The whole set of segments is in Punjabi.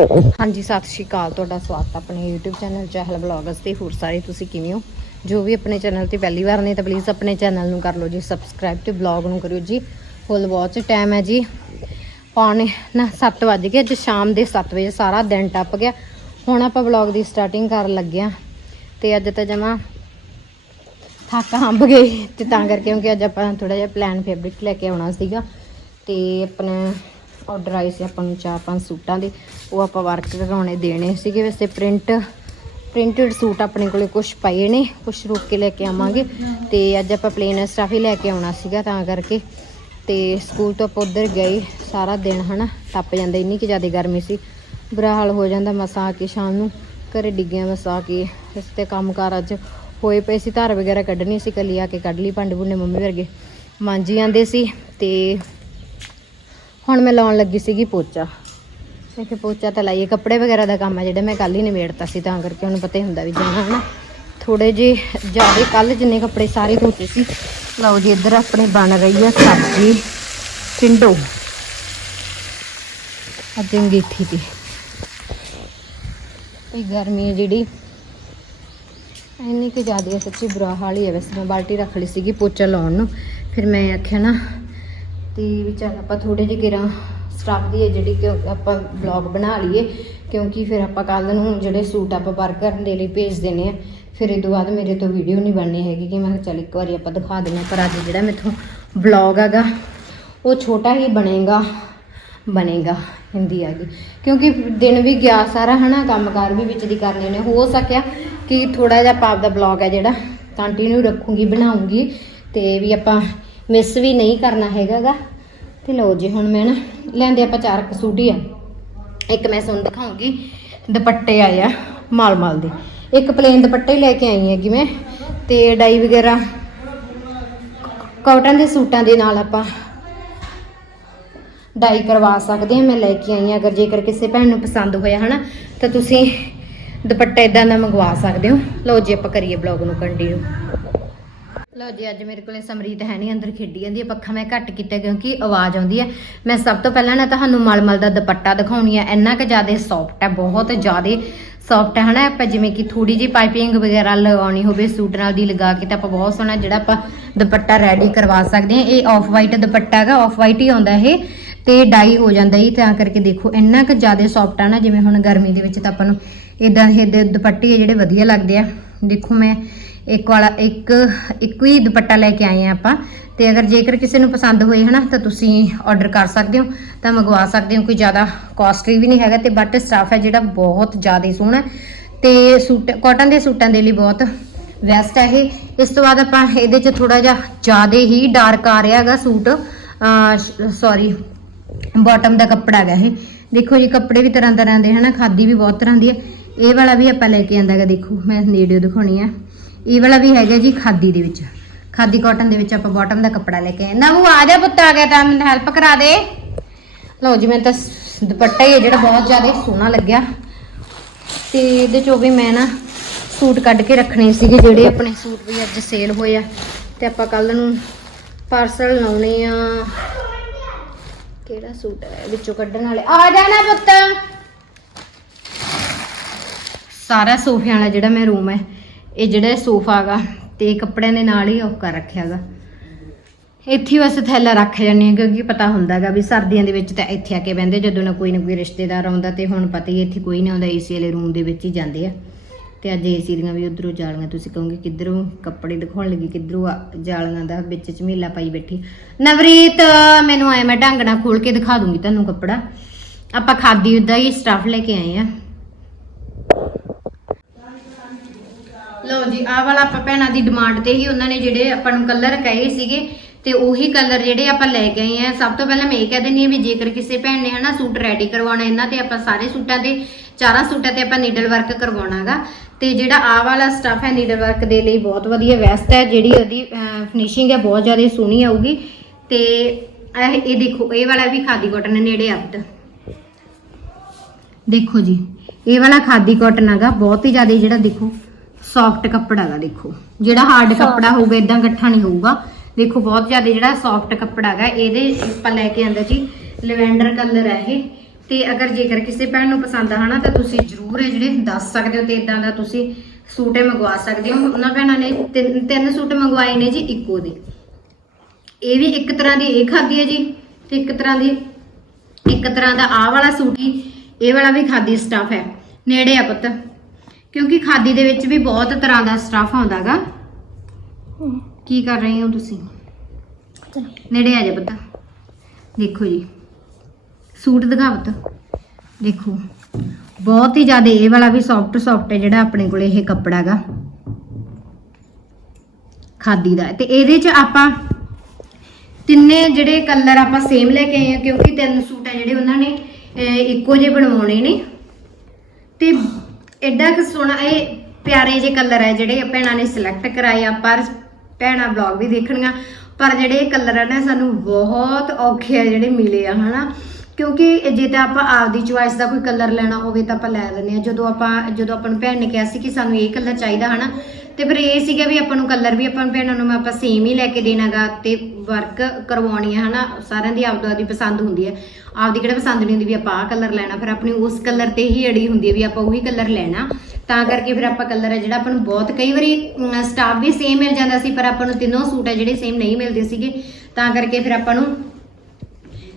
ਹਾਂਜੀ, ਸਤਿ ਸ਼੍ਰੀ ਅਕਾਲ। ਤੁਹਾਡਾ ਸਵਾਗਤ ਆਪਣੇ YouTube ਚੈਨਲ ਚਹਿਲ ਬਲੌਗਸ ਤੇ। ਹੋਰ ਸਾਰੇ ਤੁਸੀਂ ਕਿਵੇਂ ਹੋ? ਜੋ ਵੀ ਆਪਣੇ ਚੈਨਲ ਤੇ ਪਹਿਲੀ ਵਾਰ ਨੇ ਤਾਂ ਪਲੀਜ਼ ਆਪਣੇ ਚੈਨਲ ਨੂੰ ਕਰ ਲਓ ਜੀ ਸਬਸਕ੍ਰਾਈਬ ਤੇ ਬਲੌਗ ਨੂੰ ਕਰਿਓ ਜੀ। ਫੁੱਲ ਵਾਚ ਟਾਈਮ ਹੈ ਜੀ। ਪੌਣੇ ਨਾ 7 ਵਜ ਗਏ, ਅੱਜ ਸ਼ਾਮ ਦੇ 7 ਵਜੇ ਸਾਰਾ ਦਿਨ ਟੱਪ ਗਿਆ। ਹੁਣ ਆਪਾਂ ਬਲੌਗ ਦੀ ਸਟਾਰਟਿੰਗ ਕਰਨ ਲੱਗੇ ਹਾਂ। ਤੇ ਅੱਜ ਤਾਂ ਜਮਾ ਥੱਕ ਹੰਬ ਗਏ ਤੇ ਤਾਂ ਕਰਕੇ ਕਿਉਂਕਿ ਅੱਜ ਆਪਾਂ ਥੋੜਾ ਜਿਹਾ ਪਲਾਨ ਫੈਬਰਿਕ ਲੈ ਕੇ ਆਉਣਾ ਸੀਗਾ। ਤੇ ਆਪਣਾ ਆਰਡਰ ਆਏ ਸੀ ਆਪਾਂ ਨੂੰ ਚਾਰ ਪੰਜ ਸੂਟਾਂ ਦੇ, ਉਹ ਆਪਾਂ ਵਰਕ ਕਰਾਉਣੇ ਦੇਣੇ ਸੀਗੇ। ਵੈਸੇ ਪ੍ਰਿੰਟ ਪ੍ਰਿੰਟਡ ਸੂਟ ਆਪਣੇ ਕੋਲੇ ਕੁਝ ਪਏ ਨੇ ਕੁਝ ਰੋਕ ਕੇ ਲੈ ਕੇ ਆਵਾਂਗੇ। ਤੇ ਅੱਜ ਆਪਾਂ ਪਲੇਨ ਸਟਾਫ ਹੀ ਲੈ ਕੇ ਆਉਣਾ ਸੀਗਾ ਤਾਂ ਕਰਕੇ। ਤੇ ਸਕੂਲ ਤੋਂ ਆਪਾਂ ਉੱਧਰ ਗਏ ਸਾਰਾ ਦਿਨ, ਹਨਾ? ਟੱਪ ਜਾਂਦਾ, ਇੰਨੀ ਕਿ ਜ਼ਿਆਦਾ ਗਰਮੀ ਸੀ। ਬੁਰਾ ਹਾਲ ਹੋ ਜਾਂਦਾ ਮਸਾ ਆ ਕੇ ਸ਼ਾਮ ਨੂੰ, ਘਰੇ ਡਿੱਗਿਆ ਮਸਾ ਕੇ। ਇਸ ਤੇ ਕੰਮਕਾਰ ਅੱਜ ਹੋਏ ਪਏ ਸੀ, ਧਾਰ ਵਗੈਰਾ ਕੱਢਣੀ ਸੀ, ਕੱਲੀ ਆ ਕੇ ਕੱਢ ਲਈ, ਭਾਂਡੇ ਭੁੰਡੇ ਮੰਮੀ ਵਰਗੇ। ਮਾਂਜੀ ਜਾਂਦੇ ਸੀ ਤੇ ਹੁਣ ਮੈਂ ਲਾਉਣ ਲੱਗੀ ਸੀਗੀ ਪੋਚਾ। ਮੈਂ ਕਿ ਪੋਚਾ ਤਾਂ ਲਾਈਏ, ਕੱਪੜੇ ਵਗੈਰਾ ਦਾ ਕੰਮ ਹੈ ਜਿਹੜਾ ਮੈਂ ਕੱਲ ਹੀ ਨਿਬੇੜਤਾ ਸੀ, ਤਾਂ ਕਰਕੇ ਉਹਨੂੰ ਪਤਾ ਹੀ ਹੁੰਦਾ ਵੀ ਜਾਣਾ, ਹਨਾ। ਥੋੜੇ ਜੇ ਜ਼ਿਆਦਾ ਕੱਲ ਜਿੰਨੇ ਕੱਪੜੇ ਸਾਰੇ ਧੋਤੇ ਸੀ। ਲਓ ਜੀ, ਇੱਧਰ ਆਪਣੇ ਬਣ ਰਹੀ ਆ ਸਬਜ਼ੀ, ਟਿੰਡੋ। ਅੱਜ ਅੰਗੀਠੀ ਦੀ ਇਹ ਗਰਮੀ ਹੈ ਜਿਹੜੀ। ਇੰਨੀ ਕਿ ਜ਼ਿਆਦਾ ਸੱਚੀ ਬੁਰਾ ਹਾਲ ਹੀ ਹੈ ਵੈਸੇ ਮੈਂ ਬਾਲਟੀ ਰੱਖ ਲਈ ਸੀਗੀ ਪੋਚਾ ਲਾਉਣ ਨੂੰ। ਫਿਰ ਮੈਂ ਆਖਿਆ, ਨਾ ਤੇ ਵੀ ਚੱਲ ਆਪਾਂ ਥੋੜੇ ਜਿਹੇ ਕਿਰਾਂ ਸਟਾਫ ਦੀ ਹੈ ਜਿਹੜੀ ਕਿ ਆਪਾਂ ਬਲੌਗ ਬਣਾ ਲਈਏ, ਕਿਉਂਕਿ ਫਿਰ ਆਪਾਂ ਕੱਲ ਨੂੰ ਜਿਹੜੇ ਸੂਟ ਆਪਾਂ ਵਰਕ ਕਰਨ ਦੇ ਲਈ ਭੇਜ ਦੇਣੇ ਆ ਫਿਰ ਇਹ ਤੋਂ ਬਾਅਦ ਮੇਰੇ ਤੋਂ ਵੀਡੀਓ ਨਹੀਂ ਬਣਨੀ ਹੈਗੀ ਕਿ ਮੈਂ ਕਿਹਾ ਚੱਲ ਇੱਕ ਵਾਰੀ ਆਪਾਂ ਦਿਖਾ ਦਿੰਦੇ ਹਾਂ, ਪਰ ਅੱਜ ਜਿਹੜਾ ਮੇਥੋਂ ਬਲੌਗ ਹੈਗਾ, ਉਹ ਛੋਟਾ ਹੀ ਬਣੇਗਾ ਬਣੇਗਾ ਹਿੰਦੀ ਆ ਗਈ। ਕਿਉਂਕਿ ਦਿਨ ਵੀ ਗਿਆ ਸਾਰਾ, ਹਨਾ, ਕੰਮਕਾਰ ਵੀ ਵਿੱਚ ਦੀ ਕਰਨੇ ਨੇ, ਹੋ ਸਕਿਆ ਕਿ ਥੋੜਾ ਜਿਹਾ ਪਾਪ ਦਾ ਬਲੌਗ ਹੈ ਜਿਹੜਾ ਕੰਟੀਨਿਊ ਰੱਖੂੰਗੀ, ਬਣਾਉਂਗੀ, ਤੇ ਵੀ ਆਪਾਂ ਮਿਸ ਵੀ ਨਹੀਂ ਕਰਨਾ ਹੈਗਾਗਾ। ਤੇ ਲਓ ਜੀ, ਹੁਣ ਮੈਂ ਨਾ ਲੈਂਦੇ ਆਪਾਂ ਚਾਰ ਕੁ ਸੂਟ ਹੀ ਆ। ਇੱਕ ਮੈਂ ਤੁਹਾਨੂੰ ਦਿਖਾਉਂਗੀ, ਦੁਪੱਟੇ ਆਏ ਆ ਮਾਲ ਮਾਲ ਦੇ। ਇੱਕ ਪਲੇਨ ਦੁਪੱਟੇ ਹੀ ਲੈ ਕੇ ਆਈ ਹੈਗੀ ਮੈਂ, ਤੇ ਡਾਈ ਵਗੈਰਾ ਕਾਟਨ ਦੇ ਸੂਟਾਂ ਦੇ ਨਾਲ ਆਪਾਂ ਡਾਈ ਕਰਵਾ ਸਕਦੇ ਹਾਂ, ਮੈਂ ਲੈ ਕੇ ਆਈ ਹਾਂ। ਅਗਰ ਜੇਕਰ ਕਿਸੇ ਭੈਣ ਨੂੰ ਪਸੰਦ ਹੋਇਆ ਹਨਾ, ਤਾਂ ਤੁਸੀਂ ਦੁਪੱਟਾ ਇਦਾਂ ਦਾ ਮੰਗਵਾ ਸਕਦੇ ਹੋ। ਲਓ ਜੀ, ਆਪਾਂ ਕਰੀਏ ਬਲੌਗ ਨੂੰ ਕੰਟੀਨਿਊ ਲਓ ਜੀ, ਅੱਜ ਮੇਰੇ ਕੋਲੇ ਸਮਰੀਤ ਹੈ ਨਹੀਂ, ਅੰਦਰ ਖੇਡੀ ਜਾਂਦੀ ਹੈ, ਪੱਖਾ ਮੈਂ ਘੱਟ ਕੀਤਾ ਕਿਉਂਕਿ ਆਵਾਜ਼ ਆਉਂਦੀ ਹੈ। ਮੈਂ ਸਭ ਤੋਂ ਪਹਿਲਾਂ ਨਾ ਤੁਹਾਨੂੰ ਮਲਮਲ ਦਾ ਦੁਪੱਟਾ ਦਿਖਾਉਣੀ ਹੈ, ਇੰਨਾ ਕਿ ਜ਼ਿਆਦਾ ਸੌਫਟ ਹੈ, ਬਹੁਤ ਜ਼ਿਆਦਾ ਸੌਫਟ ਹੈ, ਹਨਾ? ਆਪਾਂ ਜਿਵੇਂ ਕਿ ਥੋੜੀ ਜਿਹੀ ਪਾਈਪਿੰਗ ਵਗੈਰਾ ਲਗਾਉਣੀ ਹੋਵੇ, ਸੂਟ ਨਾਲ ਦੀ ਲਗਾ ਕੇ ਤਾਂ ਆਪਾਂ ਬਹੁਤ ਸੋਹਣਾ ਜਿਹੜਾ ਆਪਾਂ ਦੁਪੱਟਾ ਰੈਡੀ ਕਰਵਾ ਸਕਦੇ ਹਾਂ। ਇਹ ਆਫ ਵਾਈਟ ਦੁਪੱਟਾ ਹੈਗਾ ਆਫ ਵਾਈਟ ਹੀ ਆਉਂਦਾ ਇਹ, ਤੇ ਡਾਈ ਹੋ ਜਾਂਦਾ ਇਹ, ਤਾਂ ਕਰਕੇ ਦੇਖੋ, ਇੰਨਾ ਕਿ ਜ਼ਿਆਦਾ ਸੌਫਟ ਹੈ ਨਾ, ਜਿਵੇਂ ਹੁਣ ਗਰਮੀ ਦੇ ਵਿੱਚ ਤਾਂ ਆਪਾਂ ਨੂੰ ਇਦਾਂ ਇਹ ਦੇ ਦੁਪੱਟੇ ਆ ਜਿਹੜੇ ਵਧੀਆ ਲੱਗਦੇ ਆ। ਦੇਖੋ ਮੈਂ ਇੱਕ ਵਾਲਾ, ਇੱਕ, ਇੱਕੋ ਹੀ ਦੁਪੱਟਾ ਲੈ ਕੇ ਆਏ ਆ ਆਪਾਂ। ਤੇ ਅਗਰ ਜੇਕਰ ਕਿਸੇ ਨੂੰ ਪਸੰਦ ਹੋਏ, ਹਨਾ, ਤਾਂ ਤੁਸੀਂ ਆਰਡਰ ਕਰ ਸਕਦੇ ਹੋ, ਤਾਂ ਮੰਗਵਾ ਸਕਦੇ ਹੋ, ਕੋਈ ਜ਼ਿਆਦਾ ਕਾਸਟਲੀ ਵੀ ਨਹੀਂ ਹੈਗਾ ਤੇ ਬਟ ਸਟਾਫ ਹੈ ਜਿਹੜਾ ਬਹੁਤ ਜ਼ਿਆਦਾ ਸੋਹਣਾ ਹੈ। ਤੇ ਸੂਟ ਕਾਟਨ ਦੇ ਸੂਟਾਂ ਦੇ ਲਈ ਬਹੁਤ ਵੈਸਟ ਹੈ ਇਹ। ਇਸ ਤੋਂ ਬਾਅਦ ਆਪਾਂ ਇਹਦੇ 'ਚ ਥੋੜਾ ਜਿਹਾ ਜ਼ਿਆਦਾ ਹੀ ਡਾਰਕ ਆ ਰਿਹਾ ਹੈਗਾ ਸੂਟ। ਸੌਰੀ ਬਾਟਮ ਦਾ ਕੱਪੜਾ ਹੈਗਾ ਇਹ। ਦੇਖੋ ਜੀ, ਕੱਪੜੇ ਵੀ ਤਰ੍ਹਾਂ ਤਰ੍ਹਾਂ ਦੇ, ਹਨਾ, ਖਾਦੀ ਵੀ ਬਹੁਤ ਤਰ੍ਹਾਂ ਦੀ ਹੈ। ਇਹ ਵਾਲਾ ਵੀ ਆਪਾਂ ਲੈ ਕੇ ਆਂਦਾ ਹੈਗਾ, ਦੇਖੋ, ਮੈਂ ਨੇੜਿਓ ਦਿਖਾਉਣੀ ਆ। ਇਹ ਵਾਲਾ ਵੀ ਹੈਗਾ ਜੀ ਖਾਦੀ ਦੇ ਵਿੱਚ। ਖਾਦੀ ਕਾਟਨ ਦੇ ਵਿੱਚ ਆਪਾਂ ਬਾਟਮ ਦਾ ਕੱਪੜਾ ਲੈ ਕੇ ਆਏ। ਨਾ ਉਹ ਆ ਜਾ ਪੁੱਤ, ਆ ਗਿਆ ਤਾਂ ਮੈਨੂੰ ਹੈਲਪ ਕਰਾ ਦੇ। ਲਓ ਜੀ, ਮੈਨੂੰ ਤਾਂ ਦੁਪੱਟਾ ਹੀ ਹੈ ਜਿਹੜਾ ਬਹੁਤ ਜ਼ਿਆਦਾ ਸੋਹਣਾ ਲੱਗਿਆ। ਤੇ ਇਹਦੇ ਚੋਂ ਵੀ ਮੈਂ ਨਾ ਸੂਟ ਕੱਢ ਕੇ ਰੱਖਣੇ ਸੀਗੇ, ਜਿਹੜੇ ਆਪਣੇ ਸੂਟ ਵੀ ਅੱਜ ਸੇਲ ਹੋਏ ਆ। ਤੇ ਆਪਾਂ ਕੱਲ ਨੂੰ ਪਾਰਸਲ ਲਾਉਣੇ ਆ। ਕਿਹੜਾ ਸੂਟ ਹੈ, ਵਿੱਚੋਂ ਕੱਢਣ ਵਾਲੇ। ਆ ਜਾਣਾ ਪੁੱਤ। ਸਾਰਾ ਸੋਫਿਆਂ ਵਾਲਾ ਜਿਹੜਾ ਮੈਂ ਰੂਮ ਹੈ ਇਹ ਜਿਹੜਾ ਸੋਫਾ ਹੈਗਾ ਤੇ ਕੱਪੜਿਆਂ ਦੇ ਨਾਲ ਹੀ ਉਹ ਕਰ ਰੱਖਿਆ ਹੈਗਾ। ਇੱਥੇ ਬਸ ਥੈਲਾ ਰੱਖ ਜਾਂਦੇ ਆ ਕਿਉਂਕਿ ਪਤਾ ਹੁੰਦਾ ਹੈਗਾ ਵੀ ਸਰਦੀਆਂ ਦੇ ਵਿੱਚ ਤਾਂ ਇੱਥੇ ਆ ਕੇ ਬਹਿੰਦੇ, ਜਦੋਂ ਨਾ ਕੋਈ ਨਾ ਕੋਈ ਰਿਸ਼ਤੇਦਾਰ ਆਉਂਦਾ ਤੇ ਹੁਣ ਪਤਾ ਹੀ ਇੱਥੇ ਕੋਈ ਨਹੀਂ ਆਉਂਦਾ ਏਸੀ ਵਾਲੇ ਰੂਮ ਦੇ ਵਿੱਚ ਹੀ ਜਾਂਦੇ ਆ। ਤੇ ਅੱਜ ਏਸੀ ਦੀਆਂ ਵੀ ਉਧਰੋਂ ਜਾਲੀਆਂ, ਤੁਸੀਂ ਕਹੋਗੇ ਕਿੱਧਰੋਂ ਕੱਪੜੇ ਦਿਖਾਉਣ ਲੱਗੀ, ਕਿੱਧਰੋਂ ਆ ਜਾਲੀਆਂ ਦਾ ਵਿੱਚ ਝਮੀਲਾ ਪਾਈ ਬੈਠੀ। ਨਵਰੀਤ, ਮੈਨੂੰ ਆਏ ਮੈਂ ਢੰਗ ਨਾਲ ਖੋਲ ਕੇ ਦਿਖਾ ਦੂੰਗੀ ਤੁਹਾਨੂੰ ਕੱਪੜਾ। ਆਪਾਂ ਖਾਦੀ ਉਦਾਂ ਹੀ ਸਟਾਫ ਲੈ ਕੇ ਆਏ ਆ। ਲਓ ਜੀ, ਆਹ ਵਾਲਾ ਆਪਾਂ ਭੈਣਾਂ ਦੀ ਡਿਮਾਂਡ ਤੇ ਹੀ ਉਹਨਾਂ ਨੇ ਜਿਹੜੇ ਆਪਾਂ ਨੂੰ ਕਲਰ ਕਹੇ ਸੀਗੇ, ਤੇ ਉਹੀ ਕਲਰ ਜਿਹੜੇ ਆਪਾਂ ਲੈ ਕੇ ਆਏ ਆ ਸਭ ਤੋਂ ਪਹਿਲਾਂ ਮੈਂ ਇਹ ਕਹਿ ਦਿੰਨੀ ਆ ਵੀ ਜੇਕਰ ਕਿਸੇ ਭੈਣ ਨੇ ਹਨਾ ਸੂਟ ਰੈਡੀ ਕਰਵਾਉਣਾ ਇਹਨਾਂ ਤੇ, ਆਪਾਂ ਸਾਰੇ ਸੂਟਾਂ ਤੇ ਚਾਰਾਂ ਸੂਟਾਂ ਤੇ ਆਪਾਂ ਨੀਡਲ ਵਰਕ ਕਰਵਾਉਣਾਗਾ। ਤੇ ਜਿਹੜਾ ਆ ਵਾਲਾ ਸਟਫ ਹੈ ਨੀਡਲ ਵਰਕ ਦੇ ਲਈ ਬਹੁਤ ਵਧੀਆ, ਵੈਸਟ ਹੈ, ਜਿਹੜੀ ਉਹਦੀ ਫਿਨਿਸ਼ਿੰਗ ਹੈ, ਬਹੁਤ ਜ਼ਿਆਦਾ ਸੋਹਣੀ ਆਊਗੀ। ਤੇ ਇਹ ਇਹ ਦੇਖੋ, ਇਹ ਵਾਲਾ ਵੀ ਖਾਦੀ ਕਾਟਨ ਨੇੜੇ ਅੱਧ ਦੇਖੋ ਜੀ, ਇਹ ਵਾਲਾ ਖਾਦੀ ਕਾਟਨ ਹੈਗਾ ਬਹੁਤ ਹੀ ਜ਼ਿਆਦਾ ਜਿਹੜਾ ਦੇਖੋ ਸੌਫਟ ਕੱਪੜਾ ਹੈਗਾ ਦੇਖੋ। ਜਿਹੜਾ ਹਾਰਡ ਕੱਪੜਾ ਹੋਊਗਾ ਇਦਾਂ ਇਕੱਠਾ ਨਹੀਂ ਹੋਊਗਾ। ਦੇਖੋ ਬਹੁਤ ਜ਼ਿਆਦਾ ਜਿਹੜਾ ਸੌਫਟ ਕੱਪੜਾ ਹੈਗਾ ਇਹਦੇ ਆਪਾਂ ਲੈ ਕੇ ਆਂਦਾ ਜੀ ਲਵੈਂਡਰ ਕਲਰ ਹੈ ਇਹ। ਤੇ ਅਗਰ ਜੇਕਰ ਕਿਸੇ ਭੈਣ ਨੂੰ ਪਸੰਦ ਆ ਹਨਾ ਤਾਂ ਤੁਸੀਂ ਜਰੂਰ ਇਹ ਜਿਹੜੇ ਦੱਸ ਸਕਦੇ ਹੋ ਤੇ ਇਦਾਂ ਦਾ ਤੁਸੀਂ ਸੂਟ ਮੰਗਵਾ ਸਕਦੇ ਹੋ। ਉਹਨਾਂ ਭੈਣਾਂ ਨੇ ਤਿੰਨ ਤਿੰਨ ਸੂਟ ਮੰਗਵਾਏ ਨੇ ਜੀ ਇੱਕੋ ਦੇ। ਇਹ ਵੀ ਇੱਕ ਤਰ੍ਹਾਂ ਦੀ ਇਹ ਖਾਦੀ ਹੈ ਜੀ ਤੇ ਇੱਕ ਤਰ੍ਹਾਂ ਦੀ ਇੱਕ ਤਰ੍ਹਾਂ ਦਾ ਆਹ ਵਾਲਾ ਸੂਟ ਹੀ ਇਹ ਵਾਲਾ ਵੀ ਖਾਦੀ ਸਟਫ ਹੈ। ਨੇੜੇ ਆ ਪੁੱਤ। ਕਿਉਂਕਿ ਖਾਦੀ ਦੇ ਵਿੱਚ ਵੀ ਬਹੁਤ ਤਰ੍ਹਾਂ ਦਾ ਸਟਫ ਆਉਂਦਾਗਾ। ਕੀ ਕਰ ਰਹੇ ਹੋ ਤੁਸੀਂ? ਨੇੜੇ ਆ ਜਾ ਪੁੱਤ। ਦੇਖੋ ਜੀ। ਸੂਟ ਦਿਖਾ ਪੁੱਤ। ਦੇਖੋ। ਬਹੁਤ ਹੀ ਜ਼ਿਆਦਾ ਇਹ ਵਾਲਾ ਵੀ ਸੌਫਟ ਸੌਫਟ ਹੈ ਜਿਹੜਾ ਆਪਣੇ ਕੋਲੇ ਇਹ ਕੱਪੜਾ ਹੈਗਾ ਖਾਦੀ ਦਾ। ਹੈ। ਤੇ ਇਹਦੇ ਚ ਆਪਾਂ ਤਿੰਨੇ ਜਿਹੜੇ ਕਲਰ ਆਪਾਂ ਸੇਮ ਲੈ ਕੇ ਆਏ ਆ ਕਿਉਂਕਿ ਤਿੰਨ ਸੂਟ ਆ ਜਿਹੜੇ ਉਹਨਾਂ ਨੇ ਇੱਕੋ ਜਿਹੇ ਬਣਵਾਉਣੇ ਨੇ। ਤੇ ਐਡਾ ਕਿ ਸੋਹਣਾ, ਇਹ ਪਿਆਰੇ ਜਿਹੇ ਕਲਰ ਹੈ ਜਿਹੜੇ ਭੈਣਾਂ ਨੇ ਸਿਲੈਕਟ ਕਰਾਏ ਆ, ਪਰ ਭੈਣਾਂ ਵਲੌਗ ਵੀ ਦੇਖਣੀਆਂ, ਪਰ ਜਿਹੜੇ ਇਹ ਕਲਰ ਆ ਨਾ ਸਾਨੂੰ ਬਹੁਤ ਔਖੇ ਆ ਜਿਹੜੇ ਮਿਲੇ ਆ, ਹਨਾ? ਕਿਉਂਕਿ ਜੇ ਤਾਂ ਆਪਾਂ ਆਪਦੀ ਚੁਆਇਸ ਦਾ ਕੋਈ ਕਲਰ ਲੈਣਾ ਹੋਵੇ ਤਾਂ ਆਪਾਂ ਲੈ ਲੈਂਦੇ ਆ ਜਦੋਂ ਆਪਾਂ ਜਦੋਂ ਆਪਾਂ ਨੂੰ ਭੈਣ ਨੇ ਕਿਹਾ ਸੀ ਕਿ ਸਾਨੂੰ ਇਹ ਕਲਰ ਚਾਹੀਦਾ ਹਨਾ, ਤੇ ਫਿਰ ਇਹ ਸੀਗਾ ਵੀ ਆਪਾਂ ਨੂੰ ਕਲਰ ਵੀ ਆਪਾਂ ਨੂੰ ਭੈਣਾਂ ਨੂੰ ਆਪਾਂ ਸੇਮ ਹੀ ਲੈ ਕੇ ਦੇਣਾਗਾ ਤੇ ਵਰਕ ਕਰਵਾਉਣੀ ਹੈ ਹਨਾ। ਸਾਰਿਆਂ ਦੀ ਆਪਦਾ ਆਪਦੀ ਪਸੰਦ ਹੁੰਦੀ ਹੈ ਆਪਦੀ ਕਿਹੜਾ ਪਸੰਦ ਨਹੀਂ ਹੁੰਦੀ ਵੀ ਆਪਾਂ ਆਹ ਕਲਰ ਲੈਣਾ, ਫਿਰ ਆਪਣੀ ਉਸ ਕਲਰ ਤੇ ਹੀ ਅੜੀ ਹੁੰਦੀ ਹੈ ਵੀ ਆਪਾਂ ਉਹੀ ਕਲਰ ਲੈਣਾ। ਤਾਂ ਕਰਕੇ ਫਿਰ ਆਪਾਂ ਕਲਰ ਹੈ ਜਿਹੜਾ ਆਪਾਂ ਨੂੰ ਬਹੁਤ ਕਈ ਵਾਰੀ ਸਟਾਫ ਵੀ ਸੇਮ ਮਿਲ ਜਾਂਦਾ ਸੀ, ਪਰ ਆਪਾਂ ਨੂੰ ਤਿੰਨੋਂ ਸੂਟ ਹੈ ਜਿਹੜੇ ਸੇਮ ਨਹੀਂ ਮਿਲਦੇ ਸੀਗੇ। ਤਾਂ ਕਰਕੇ ਫਿਰ ਆਪਾਂ ਨੂੰ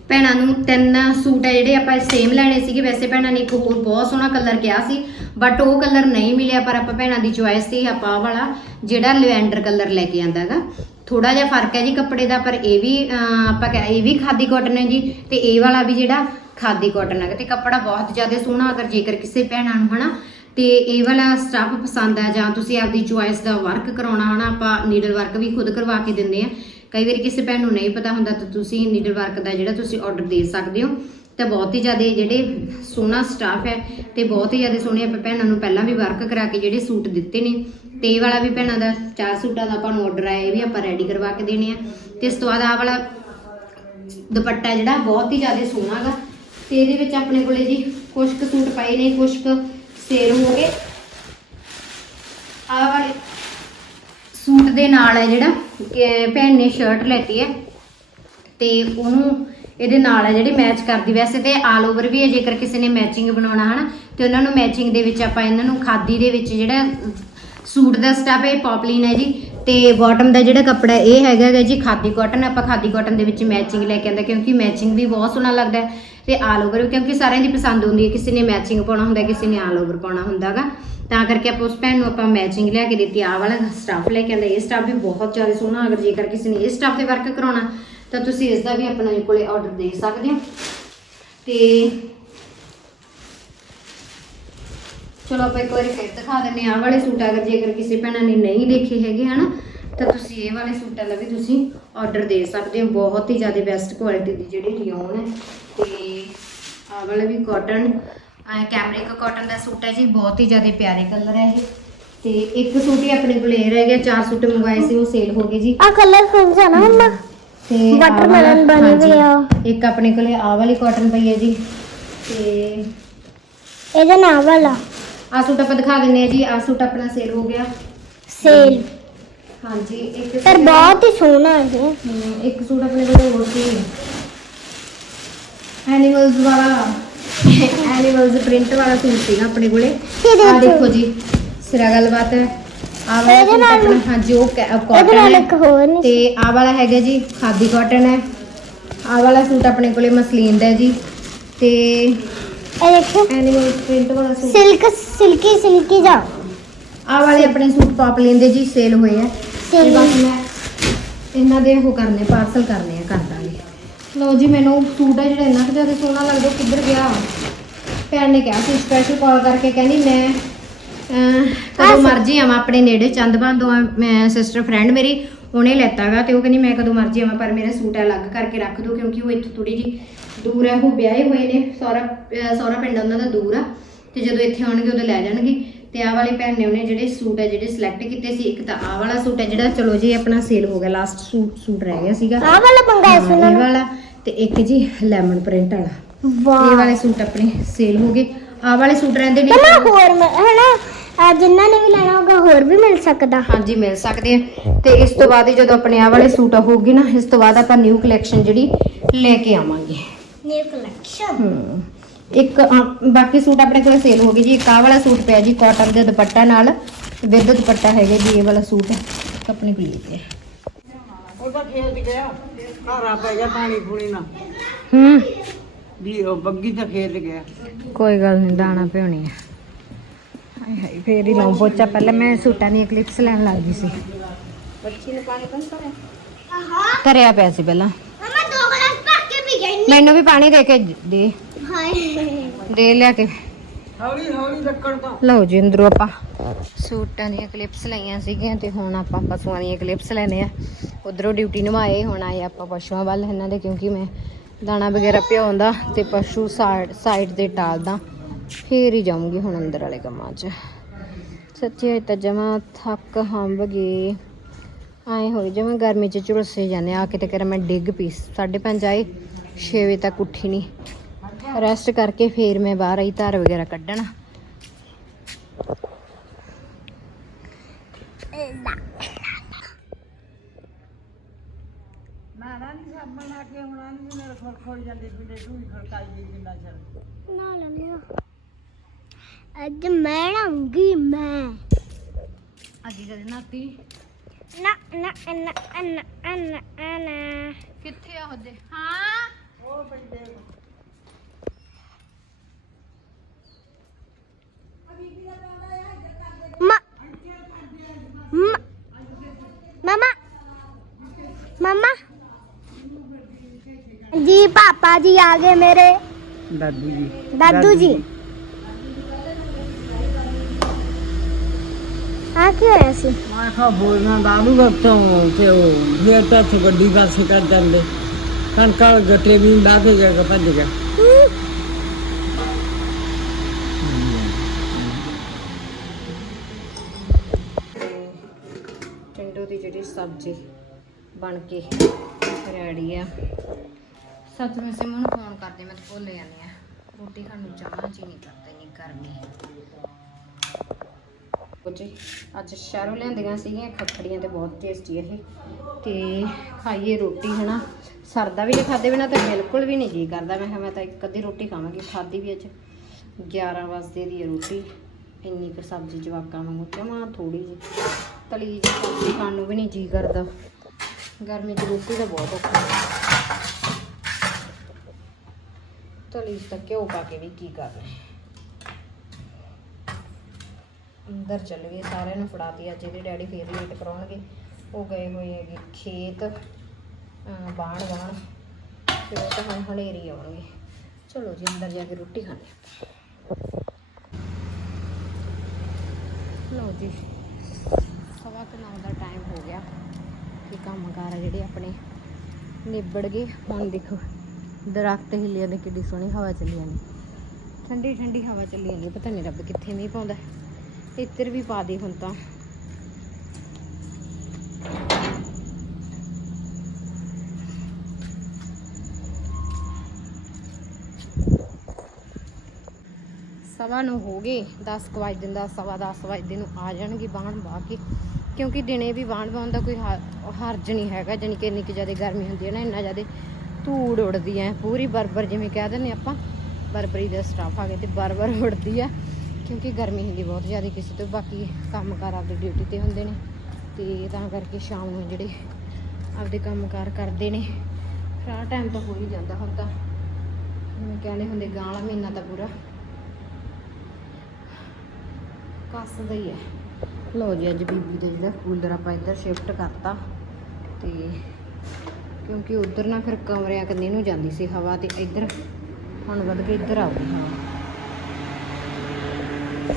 ਭੈਣਾਂ ਨੂੰ ਤਿੰਨ ਸੂਟ ਹੈ ਜਿਹੜੇ ਆਪਾਂ ਸੇਮ ਲੈਣੇ ਸੀਗੇ। ਵੈਸੇ ਭੈਣਾਂ ਨੇ ਇੱਕ ਹੋਰ ਬਹੁਤ ਸੋਹਣਾ ਕਲਰ ਕਿਹਾ ਸੀ ਬਟ ਉਹ ਕਲਰ ਨਹੀਂ ਮਿਲਿਆ, ਪਰ ਆਪਾਂ ਭੈਣਾਂ ਦੀ ਚੁਆਇਸ ਸੀ ਆਪਾਂ ਆਹ ਵਾਲਾ, ਜਿਹੜਾ ਲਵੈਂਡਰ ਕਲਰ ਲੈ ਕੇ ਆਂਦਾਗਾ ਥੋੜਾ ਜਿਹਾ ਫ਼ਰਕ ਹੈ ਜੀ ਕੱਪੜੇ ਦਾ, ਪਰ ਇਹ ਵੀ ਆਪਾਂ ਕਹਿ, ਇਹ ਵੀ ਖਾਦੀ ਕਾਟਨ ਹੈ ਜੀ, ਤੇ ਇਹ ਵਾਲਾ ਵੀ ਜਿਹੜਾ ਖਾਦੀ ਕਾਟਨ ਹੈ ਤੇ ਕੱਪੜਾ ਬਹੁਤ ਜ਼ਿਆਦਾ ਸੋਹਣਾ, ਅਗਰ ਜੇਕਰ ਕਿਸੇ ਭੈਣਾਂ ਨੂੰ, ਹਨਾ। ਤੇ ਇਹ ਵਾਲਾ ਸਟਫ ਪਸੰਦ ਆ, ਜਾਂ ਤੁਸੀਂ ਆਪਦੀ ਚੁਆਇਸ ਦਾ ਵਰਕ ਕਰਾਉਣਾ, ਹਨਾ, ਆਪਾਂ ਨੀਡਲ ਵਰਕ ਵੀ ਖੁਦ ਕਰਵਾ ਕੇ ਦਿੰਦੇ ਆ। ਕਈ ਵਾਰੀ ਕਿਸੇ ਭੈਣ ਨੂੰ ਨਹੀਂ ਪਤਾ ਹੁੰਦਾ ਤਾਂ ਤੁਸੀਂ ਨੀਡਲ ਵਰਕ ਦਾ ਜਿਹੜਾ ਤੁਸੀਂ ਆਰਡਰ ਦੇ ਸਕਦੇ ਹੋ, ਤਾਂ ਬਹੁਤ ਹੀ ਜ਼ਿਆਦਾ ਜਿਹੜੇ ਸੋਹਣਾ ਸਟਾਫ ਹੈ ਤੇ ਬਹੁਤ ਹੀ ਜ਼ਿਆਦਾ ਸੋਹਣੇ ਆਪਾਂ ਭੈਣਾਂ ਨੂੰ ਪਹਿਲਾਂ ਵੀ ਵਰਕ ਕਰਾ ਕੇ ਜਿਹੜੇ ਸੂਟ ਦਿੱਤੇ ਨੇ, ਤੇ ਇਹ ਵਾਲਾ ਵੀ ਭੈਣਾਂ ਦਾ ਚਾਰ ਸੂਟਾਂ ਦਾ ਆਪਾਂ ਨੂੰ ਆਰਡਰ ਆਇਆ, ਇਹ ਵੀ ਆਪਾਂ ਰੈਡੀ ਕਰਵਾ ਕੇ ਦੇਣੇ ਆ। ਤੇ ਇਸ ਤੋਂ ਬਾਅਦ ਆਹ ਵਾਲਾ ਦੁਪੱਟਾ ਜਿਹੜਾ ਬਹੁਤ ਹੀ ਜ਼ਿਆਦਾ ਸੋਹਣਾ ਗਾ, ਤੇ ਇਹਦੇ ਵਿੱਚ ਆਪਣੇ ਕੋਲੇ ਜੀ ਕੁਝ ਕੁ ਸੂਟ ਪਏ ਨੇ ਕੁਝ ਕੁ ਸੇਲ ਹੋ ਗਏ। ਆ ਵਾਲੇ ਸੂਟ ਦੇ ਨਾਲ ਹੈ ਜਿਹੜਾ, ਕਿ ਭੈਣ ਨੇ ਸ਼ਰਟ ਲੈਤੀ ਹੈ। ਤੇ ਉਹਨੂੰ ਇਹਦੇ ਨਾਲ ਹੈ ਜਿਹੜੀ ਮੈਚ ਕਰਦੀ। ਵੈਸੇ ਤੇ ਆਲ ਓਵਰ ਵੀ ਹੈ, ਜੇਕਰ ਕਿਸੇ ਨੇ ਮੈਚਿੰਗ ਬਣਾਉਣਾ ਹਨਾ, ਤੇ ਉਹਨਾਂ ਨੂੰ ਮੈਚਿੰਗ ਦੇ ਵਿੱਚ ਆਪਾਂ ਇਹਨਾਂ ਨੂੰ ਖਾਦੀ ਦੇ ਵਿੱਚ ਜਿਹੜਾ ਸੂਟ ਦਾ ਸਟਫ ਹੈ ਪੌਪਲਿਨ ਹੈ ਜੀ। ਤੇ ਬਾਟਮ ਦਾ ਜਿਹੜਾ ਕੱਪੜਾ ਇਹ ਹੈਗਾ ਜੀ, ਖਾਦੀ ਕਾਟਨ ਆਪਾਂ ਖਾਦੀ ਕਾਟਨ ਦੇ ਵਿੱਚ ਮੈਚਿੰਗ ਲੈ ਕੇ ਆਂਦਾ ਕਿਉਂਕਿ ਮੈਚਿੰਗ ਵੀ ਬਹੁਤ ਸੋਹਣਾ ਲੱਗਦਾ ਹੈ। ਤੇ ਆਲ ਓਵਰ ਕਿਉਂਕਿ ਸਾਰਿਆਂ ਦੀ ਪਸੰਦ ਹੁੰਦੀ ਹੈ, ਕਿਸੇ ਨੇ ਮੈਚਿੰਗ ਪਾਉਣਾ ਹੁੰਦਾ, ਕਿਸੇ ਨੇ ਆਲ ਓਵਰ ਪਾਉਣਾ ਹੁੰਦਾਗਾ ਤਾਂ ਕਰਕੇ ਆਪਾਂ ਉਸ ਭੈਣ ਨੂੰ ਆਪਾਂ ਮੈਚਿੰਗ ਲਿਆ ਕੇ ਦਿੱਤੀ, ਆਹ ਵਾਲਾ ਸਟਾਫ ਲੈ ਕੇ ਆਂਦਾ, ਇਹ ਸਟਾਫ ਵੀ ਬਹੁਤ ਜ਼ਿਆਦਾ ਸੋਹਣਾ ਅਗਰ ਜੇਕਰ ਕਿਸੇ ਨੇ ਇਹ ਸਟਾਫ ਤੇ ਵਰਕ ਕਰਾਉਣਾ, ਤਾਂ ਤੁਸੀਂ ਇਸ ਦਾ ਵੀ ਆਪਣੇ ਕੋਲੇ ਆਰਡਰ ਦੇ ਸਕਦੇ ਹੋ। ਤੇ ਚਲੋ ਆਪਾਂ ਇੱਕ ਵਾਰੀ ਫਿਰ ਦਿਖਾ ਦਿੰਨੇ ਆਹ ਵਾਲੇ ਸੂਟ ਅਗਰ ਜੇਕਰ ਕਿਸੇ ਭੈਣਾਂ ਨੇ ਨਹੀਂ ਦੇਖੇ ਹੈਗੇ, ਹਨਾ, ਤਾਂ ਤੁਸੀਂ ਇਹ ਵਾਲੇ ਸੂਟਾਂ ਦਾ ਵੀ ਤੁਸੀਂ ਆਰਡਰ ਦੇ ਸਕਦੇ ਹੋ। ਬਹੁਤ ਹੀ ਜ਼ਿਆਦਾ ਬੈਸਟ ਕੁਆਲਿਟੀ ਦੀ ਜਿਹੜੀ ਰਿਓਨ ਹੈ। ਤੇ ਆਹ ਵਾਲਾ ਵੀ ਕਾਟਨ ਕੈਮਰਿਕ ਕਾਟਨ ਦਾ ਸੂਟ ਹੈ ਜੀ ਬਹੁਤ ਹੀ ਜ਼ਿਆਦਾ ਪਿਆਰੇ ਕਲਰ ਹੈ ਇਹ। ਤੇ ਇੱਕ ਸੂਟ ਹੀ ਆਪਣੇ ਕੋਲ ਇਹ ਰਹਿ ਗਿਆ ਚਾਰ ਸੂਟ ਮੰਗਵਾਏ ਸੀ ਉਹ ਸੇਲ ਹੋ ਗਏ ਜੀ। ਆ ਕਲਰ ਖੁੱਲ ਜਾਣਾ ਮੰਮਾ ਤੇ ਵਾਲਾ- ਬਣੀ ਹੋਈ ਆ। ਇੱਕ ਆਪਣੇ ਕੋਲੇ ਆਹ ਵਾਲੀ ਕਾਟਨ ਪਈ ਹੈ ਜੀ। ਤੇ ਇਹਦਾ ਨਾਮ ਵਾਲਾ। ਆਹ ਸੂਟ ਆਪਾਂ ਦਿਖਾ ਦਿੰਨੇ ਆ ਜੀ ਆਹ ਸੂਟ ਆਪਣਾ ਸੇਲ ਹੋ ਗਿਆ। ਸੇਲ ਹਾਂਜੀ ਇੱਕ ਪਰ ਬਹੁਤ ਹੀ ਸੋਹਣਾ ਹੈ ਇੱਕ ਸੂਟ ਆਪਣੇ ਕੋਲ ਹੋਰ ਸੀ ਐਨੀਮਲਸ ਵਾਲਾ। ਐਨੀਮਲਸ ਪ੍ਰਿੰਟ ਵਾਲਾ ਸੂਟ ਸੀਗਾ ਆਪਣੇ ਕੋਲੇ। ਆ ਦੇਖੋ ਜੀ ਸਿਰਾ ਗੱਲਬਾਤ ਹੈ। ਆ ਵਾਲਾ ਸੂਟ ਆਪਣਾ ਉਹ ਇਹਦੇ ਕਾਟਨ ਹੈ। ਤੇ ਆ ਵਾਲਾ ਹੈਗਾ ਜੀ ਖਾਦੀ ਕਾਟਨ ਹੈ। ਆ ਵਾਲਾ ਸੂਟ ਆਪਣੇ ਕੋਲੇ ਮਸਲੀਨ ਦਾ ਹੈ ਜੀ। ਤੇ ਇਹ ਦੇਖੋ। ਐਨੀਮਲਸ ਪ੍ਰਿੰਟ ਵਾਲਾ ਸੂਟ ਸਿਲਕ ਸਿਲਕੀ ਸਿਲਕੀ ਜਾ। ਆ ਵਾਲੇ ਆਪਣੇ ਸੂਟ ਪਾਪ ਲੈਂਦੇ ਜੀ ਸੇਲ ਹੋਏ ਆ। ਤੇ ਬਸ ਮੈਂ ਇਹਨਾਂ ਦੇ ਉਹ ਕਰਨੇ ਪਾਰਸਲ ਕਰਨੇ ਆ ਕਰ ਦਾਂਗੇ ਲਓ ਜੀ ਮੈਨੂੰ ਸੂਟ ਹੈ ਜਿਹੜਾ ਇੰਨਾ ਕੁ ਜ਼ਿਆਦਾ ਸੋਹਣਾ ਲੱਗਦਾ ਕਿੱਧਰ ਗਿਆ? ਭੈਣ ਨੇ ਕਿਹਾ ਸੀ ਸਪੈਸ਼ਲ ਕਾਲ ਕਰਕੇ ਕਹਿੰਦੀ ਮੈਂ ਕਦੋਂ ਮਰਜ਼ੀ ਆਵਾਂ ਆਪਣੇ ਨੇੜੇ ਚੰਦਬਾਂ ਆ ਮੈਂ ਸਿਸਟਰ ਫਰੈਂਡ ਮੇਰੀ ਉਹਨੇ ਲੈਤਾਗਾ ਤੇ ਉਹ ਕਹਿੰਦੀ ਮੈਂ ਕਦੋਂ ਮਰਜ਼ੀ ਆਵਾਂ ਪਰ ਮੇਰਾ ਸੂਟ ਅਲੱਗ ਕਰਕੇ ਰੱਖ ਦਿਓ ਕਿਉਂਕਿ ਉਹ ਇੱਥੋਂ ਥੋੜੀ ਜੀ ਦੂਰ ਹੈ ਉਹ ਵਿਆਹੇ ਹੋਏ ਨੇ ਸੌਰਾ ਸੌਰਾ ਪਿੰਡ ਉਹਨਾਂ ਦਾ ਦੂਰ ਆ ਤੇ ਜਦੋਂ ਇੱਥੇ ਆਉਣਗੇ ਉਦੋਂ ਲੈ ਜਾਣਗੇ। ਤੇ ਆਹ ਵਾਲੇ ਭੈਣ ਨੇ ਉਹਨੇ ਜਿਹੜੇ ਸੂਟ ਹੈ ਜਿਹੜੇ ਸਿਲੈਕਟ ਕੀਤੇ ਸੀ ਇੱਕ ਤਾਂ ਆਹ ਵਾਲਾ ਸੂਟ ਹੈ ਜਿਹੜਾ ਚਲੋ ਜੀ ਆਪਣਾ ਸੇਲ ਹੋ ਗਿਆ ਲਾਸਟ ਸੂਟ ਸੂਟ ਰਹਿ ਗਿਆ ਸੀਗਾ। ਆ ਵਾਲਾ ਪੰਗਾ ਹਾਂ, ਇਸ ਇਹ ਵਾਲਾ ਤੇ ਇੱਕ ਜੀ ਲੈਮਨ ਪ੍ਰਿੰਟ ਵਾਲਾ। ਇਹ ਵਾਹ ਵਾਲੇ ਸੂਟ ਆਪਣੇ ਸੇਲ ਹੋ ਗਏ। ਆਹ ਵਾਲੇ ਸੂਟ ਰਹਿੰਦੇ ਨੇ ਮਮਾ ਹੋਰ ਹਨਾ ਆ ਜਿੰਨਾ ਨੇ ਵੀ ਲੈਣਾ ਹੋਗਾ ਹੋਰ ਵੀ ਮਿਲ ਸਕਦਾ। ਹਾਂਜੀ ਮਿਲ ਸਕਦੇ ਆ। ਤੇ ਇਸ ਤੋਂ ਬਾਅਦ ਹੀ ਜਦੋਂ ਆਪਣੇ ਆਹ ਵਾਲੇ ਸੂਟ ਹੋਊਗੇ ਨਾ ਇਸ ਤੋਂ ਬਾਅਦ ਆਪਾਂ ਨਿਊ ਕਲੈਕਸ਼ਨ ਜਿਹੜੀ ਲੈ ਕੇ ਆਵਾਂਗੇ। ਨਿਊ ਕਲੈਕਸ਼ਨ ਹਮ ਇੱਕ ਬਾਕੀ ਸੂਟ ਆਪਣੇ ਕੋਲ ਸੇਲ ਹੋ ਗਏ ਜੀ। ਇੱਕ ਆਹ ਵਾਲਾ ਸੂਟ ਪਿਆ ਜੀ ਕਾਟਨ ਦੇ ਦੁਪੱਟਾ ਨਾਲ ਵਿਦ ਦੁਪੱਟਾ ਹੈਗਾ ਜੀ ਇਹ ਵਾਲਾ ਸੂਟ। ਆਪਣੇ ਕੋਲ ਪਿਆ ਉਹਦਾ ਖੇਤ ਗਿਆ। ਘਰ ਪੈ ਗਿਆ ਪਾਣੀ ਪੂਣੀ ਨਾ ਹੂੰ। ਵੀ ਉਹ ਬੱਗੀ ਤਾਂ ਖੇਤ ਗਿਆ। ਕੋਈ ਗੱਲ ਨਹੀਂ ਦਾਣਾ ਪਿਉਣੀ ਆ। ਹਾਏ ਹਾਏ ਫੇਰ ਹੀ ਲਾਉਂ ਪੋਚਾ। ਪਹਿਲਾਂ ਮੈਂ ਸੂਟਾਂ ਦੀਆਂ ਕਲਿੱਪਸ ਲੈਣ ਲੱਗ ਗਈ ਸੀ। ਬੱਚੀ ਨੇ ਪਾਣੀ ਕੰਨ ਕਰਿਆ? ਪਿਆ ਸੀ ਪਹਿਲਾਂ। ਮਮਾ ਦੋ ਗਲਾਸ ਭਰ ਕੇ ਪੀ ਗਈ। ਮੈਨੂੰ ਵੀ ਪਾਣੀ ਦੇ ਕੇ ਦੇ। ਦੇ ਲਿਆ ਕੇ। ਹੌਲੀ ਹੌਲੀ ਲੱਕੜ ਤੋਂ। ਲਓ ਜੀ ਅੰਦਰੋਂ ਆਪਾਂ ਸੂਟਾਂ ਦੀਆਂ ਕਲਿੱਪਸ ਲਈਆਂ ਸੀਗੀਆਂ ਤੇ ਹੁਣ ਆਪਾਂ ਪਸ਼ੂਆਂ ਦੀਆਂ ਕਲਿੱਪਸ ਲੈਣੇ ਆ। ਉਧਰੋਂ ਡਿਊਟੀ ਨਿਭਾਏ ਹੁਣ ਆਏ ਆਪਾਂ ਪਸ਼ੂਆਂ ਵੱਲ ਇਹਨਾਂ ਦੇ ਕਿਉਂਕਿ ਮੈਂ ਦਾਣਾ ਵਗੈਰਾ ਪਿਆਉਂਦਾ ਤੇ ਪਸ਼ੂ ਸਾਈਡ ਤੇ ਟਾਲਦਾ। ਫੇਰ ਹੀ ਜਾਊਂਗੀ ਹੁਣ ਅੰਦਰ ਵਾਲੇ ਕੰਮਾਂ 'ਚ। ਸੱਚੀ ਤਾਂ ਜਮਾ ਥੱਕ ਹੰਬ ਗਏ ਆਏ ਹੋਏ ਜਿਵੇਂ ਗਰਮੀ 'ਚ ਝੁਲਸੇ ਜਾਂਦੇ ਆ ਕਿਤੇ ਕਰ ਮੈਂ ਡਿੱਗ ਪਈ 5:30 ਆਏ 6 ਵਜੇ ਤੱਕ ਉੱਠੀ ਨਹੀਂ ਰੈਸਟ ਕਰਕੇ ਫੇਰ ਮੈਂ ਬਾਹਰ ਆਈ ਧਾਰ ਵਗੈਰਾ ਕੱਢਣ। ਨਾ ਨਾ ਨਹੀਂ ਸਭ ਬਣਾ ਕੇ ਹੁਣ ਨਹੀਂ ਮੇਰੇ ਖੜ ਖੜ ਜਾਂਦੀ ਬਿੰਦੇ ਤੂੰ ਹੀ ਖੜਕਾਈ ਗਈ ਕਿੰਨਾ ਚਿਰ। ਨਾ ਲੈਣਾ ਅੱਜ ਮੈਂ ਲਾਉਂਗੀ ਮੈਂ। ਅੱਜ ਜਦ ਨਾਤੀ ਨਾ ਨਾ ਨਾ ਨਾ ਨਾ ਨਾ ਕਿੱਥੇ ਆ ਉਹਦੇ ਹਾਂ? ਉਹ ਪੈਂਦੇ ਮਾ ਮ- ਮਮਾ ਮਮਾ ਜੀ ਪਾਪਾ ਜੀ ਆ ਗਏ ਮੇਰੇ ਦਾਦੂ ਜੀ ਦਾਦੂ ਜੀ ਆ ਕੀ ਹੋਇਆ ਸੀ ਮੈਂ ਖਾ ਬੋਲਣਾ ਦਾਦੂ ਗੱਤੋਂ ਤੇ ਉਹ ਫੇਰ ਤਾਂ ਉੱਥੇ ਗੱਡੀ ਪਾਸੇ ਕਰ ਜਾਂਦੇ ਕਣਕਾਂ ਗੱਟੇ ਵੀ ਲਾ ਕੇ ਗਿਆ ਬਣ ਕੇ ਰੈਡੀ ਆ। ਸੱਚ ਮੈਂ ਸਿਮੂ ਨੂੰ ਫੋਨ ਕਰਦੇ, ਮੈਂ ਤਾਂ ਭੁੱਲ ਜਾਂਦੀ ਆ। ਰੋਟੀ ਖਾਣ ਨੂੰ ਚਾਹਣਾ ਜੀ ਨਹੀਂ ਕਰਦਾ ਨਹੀਂ ਗਰਮੀ। ਜੀ, ਅੱਜ ਸ਼ਹਿਰੋਂ ਲਿਆਂਦੀਆਂ ਸੀਗੀਆਂ ਖੱਖੜੀਆਂ ਤੇ ਬਹੁਤ ਟੇਸਟੀ ਇਹ। ਤੇ ਖਾਈਏ ਰੋਟੀ, ਹਨਾ? ਸਰਦਾ ਵੀ ਜੇ ਖਾਦੇ ਬਿਨਾ ਤਾਂ ਬਿਲਕੁਲ ਵੀ ਨਹੀਂ ਜੀ ਕਰਦਾ। ਮੈਂ ਕਿਹਾ ਮੈਂ ਤਾਂ ਇੱਕ ਅੱਧੀ ਰੋਟੀ ਖਾਵਾਂਗੀ ਖਾਦੀ ਵੀ ਅੱਜ। 11 ਵਜੇ ਦੀ ਹੈ ਰੋਟੀ। ਇੰਨੀ ਕੁ ਸਬਜ਼ੀ ਜਵਾਕਾਂ ਵਾਂਗੂ, ਜਮਾ ਥੋੜੀ ਜਿਹੀ ਤਲੀ ਜਿਹੀ ਸਬਜ਼ੀ ਖਾਣ ਨੂੰ ਵੀ ਨਹੀਂ ਜੀ ਕਰਦਾ। ਗਰਮੀ 'ਚ ਰੋਟੀ ਤਾਂ ਬਹੁਤ ਔਖਾ ਹੈ। ਤਲੀ ਤਾਂ ਘਿਓ ਪਾ ਕੇ ਵੀ ਕੀ ਕਰਨਾ ਅੰਦਰ ਚੱਲ ਗਏ, ਸਾਰਿਆਂ ਨੂੰ ਫੜਾਤੀ ਅੱਜ ਇਹਦੇ ਡੈਡੀ ਫੇਰ ਲੇਟ ਕਰਾਉਣਗੇ। ਉਹ ਗਏ ਹੋਏ ਹੈਗੇ ਖੇਤ, ਅਹ ਬਾਣ ਬਾਣ ਫਿਰ ਉਹ ਤਾਂ ਹੁਣ ਹਨੇਰੀ ਆਉਣਗੇ। ਚਲੋ ਜੀ, ਅੰਦਰ ਜਾ ਕੇ ਰੋਟੀ ਖਾਣੇ ਲਓ ਜੀ, ਸਵਾ ਕਿ ਨੌ ਦਾ ਟਾਈਮ ਹੋ ਗਿਆ। ਕਿ ਕੰਮ ਕਾਰ ਆ ਜਿਹੜੇ ਆਪਣੇ। ਨਿਬੜ ਗਏ। ਹੁਣ ਦੇਖੋ, ਦਰਖਤ ਹਿੱਲਿਆ ਨੇ ਕਿੱਡੀ ਸੋਹਣੀ ਹਵਾ ਚੱਲੀ ਜਾਂਦੀ। ਠੰਡੀ ਠੰਡੀ ਹਵਾ ਚੱਲੀ ਜਾਂਦੀ ਪਤਾ ਨਹੀਂ ਰੱਬ ਕਿੱਥੇ ਮੀਂਹ ਪਾਉਂਦਾ ਇੱਧਰ ਵੀ ਪਾ ਦੇ ਹੁਣ ਤਾਂ। ਸਵਾ ਨੂੰ ਹੋ ਗਏ। 10 ਕੁ ਵਜੇ ਦਿਨ ਦਾ ਸਵਾ 10 ਵਜੇ ਨੂੰ ਆ ਜਾਣਗੇ ਬਾਣ ਬਾ ਕੇ। ਕਿਉਂਕਿ ਦਿਨੇ ਵੀ ਬਾਣ ਬਾਉਣ ਦਾ ਕੋਈ ਹਰਜ ਨਹੀਂ ਹੈਗਾ, ਜਾਣੀ ਕਿ ਇੰਨੀ ਕਿ ਜ਼ਿਆਦਾ ਗਰਮੀ ਹੁੰਦੀ ਹੈ ਨਾ, ਇੰਨਾ ਜ਼ਿਆਦਾ ਧੂੜ ਉੜਦੀ ਹੈ, ਪੂਰੀ ਬਰਬਰ ਜਿਵੇਂ ਕਹਿ ਦਿੰਦੇ ਆਪਾਂ, ਬਰਬਰੀ ਦਾ ਸਟਾਫ ਆ ਗਿਆ ਤੇ ਬਰਬਰ ਉੜਦੀ ਹੈ ਕਿਉਂਕਿ ਗਰਮੀ ਹੁੰਦੀ ਬਹੁਤ ਜ਼ਿਆਦਾ ਕਿਸੇ ਤੋਂ, ਬਾਕੀ ਕੰਮਕਾਰ ਆਪਦੀ ਡਿਊਟੀ ਤੇ ਹੁੰਦੇ ਨੇ, ਤੇ ਤਾਂ ਕਰਕੇ ਸ਼ਾਮ ਨੂੰ ਜਿਹੜੇ ਆਪਦੇ ਕੰਮਕਾਰ ਕਰਦੇ ਨੇ ਫਿਰ ਆਹ ਟਾਈਮ ਤਾਂ ਹੋ ਹੀ ਜਾਂਦਾ ਹੁਣ ਤਾਂ ਜਿਵੇਂ ਕਹਿੰਦੇ ਹੁੰਦੇ ਗਾਂ ਵਾਲਾ ਮਹੀਨਾ ਤਾਂ ਪੂਰਾ ਕੱਸਦਾ ਹੀ ਹੈ। ਲੋ ਜੀ, ਅੱਜ ਬੀਬੀ ਦਾ ਜਿਹੜਾ ਕੂਲਰ ਆਪਾਂ ਇੱਧਰ ਸ਼ਿਫਟ ਕਰਤਾ। ਤੇ ਕਿਉਂਕਿ ਉਧਰ ਨਾ ਫਿਰ ਕਮਰਿਆਂ ਕੰਨੀ ਨੂੰ ਜਾਂਦੀ ਸੀ ਹਵਾ ਤੇ ਇੱਧਰ ਹੁਣ ਵੱਧ ਕੇ ਇੱਧਰ ਆਉਗੀ ਹਵਾ।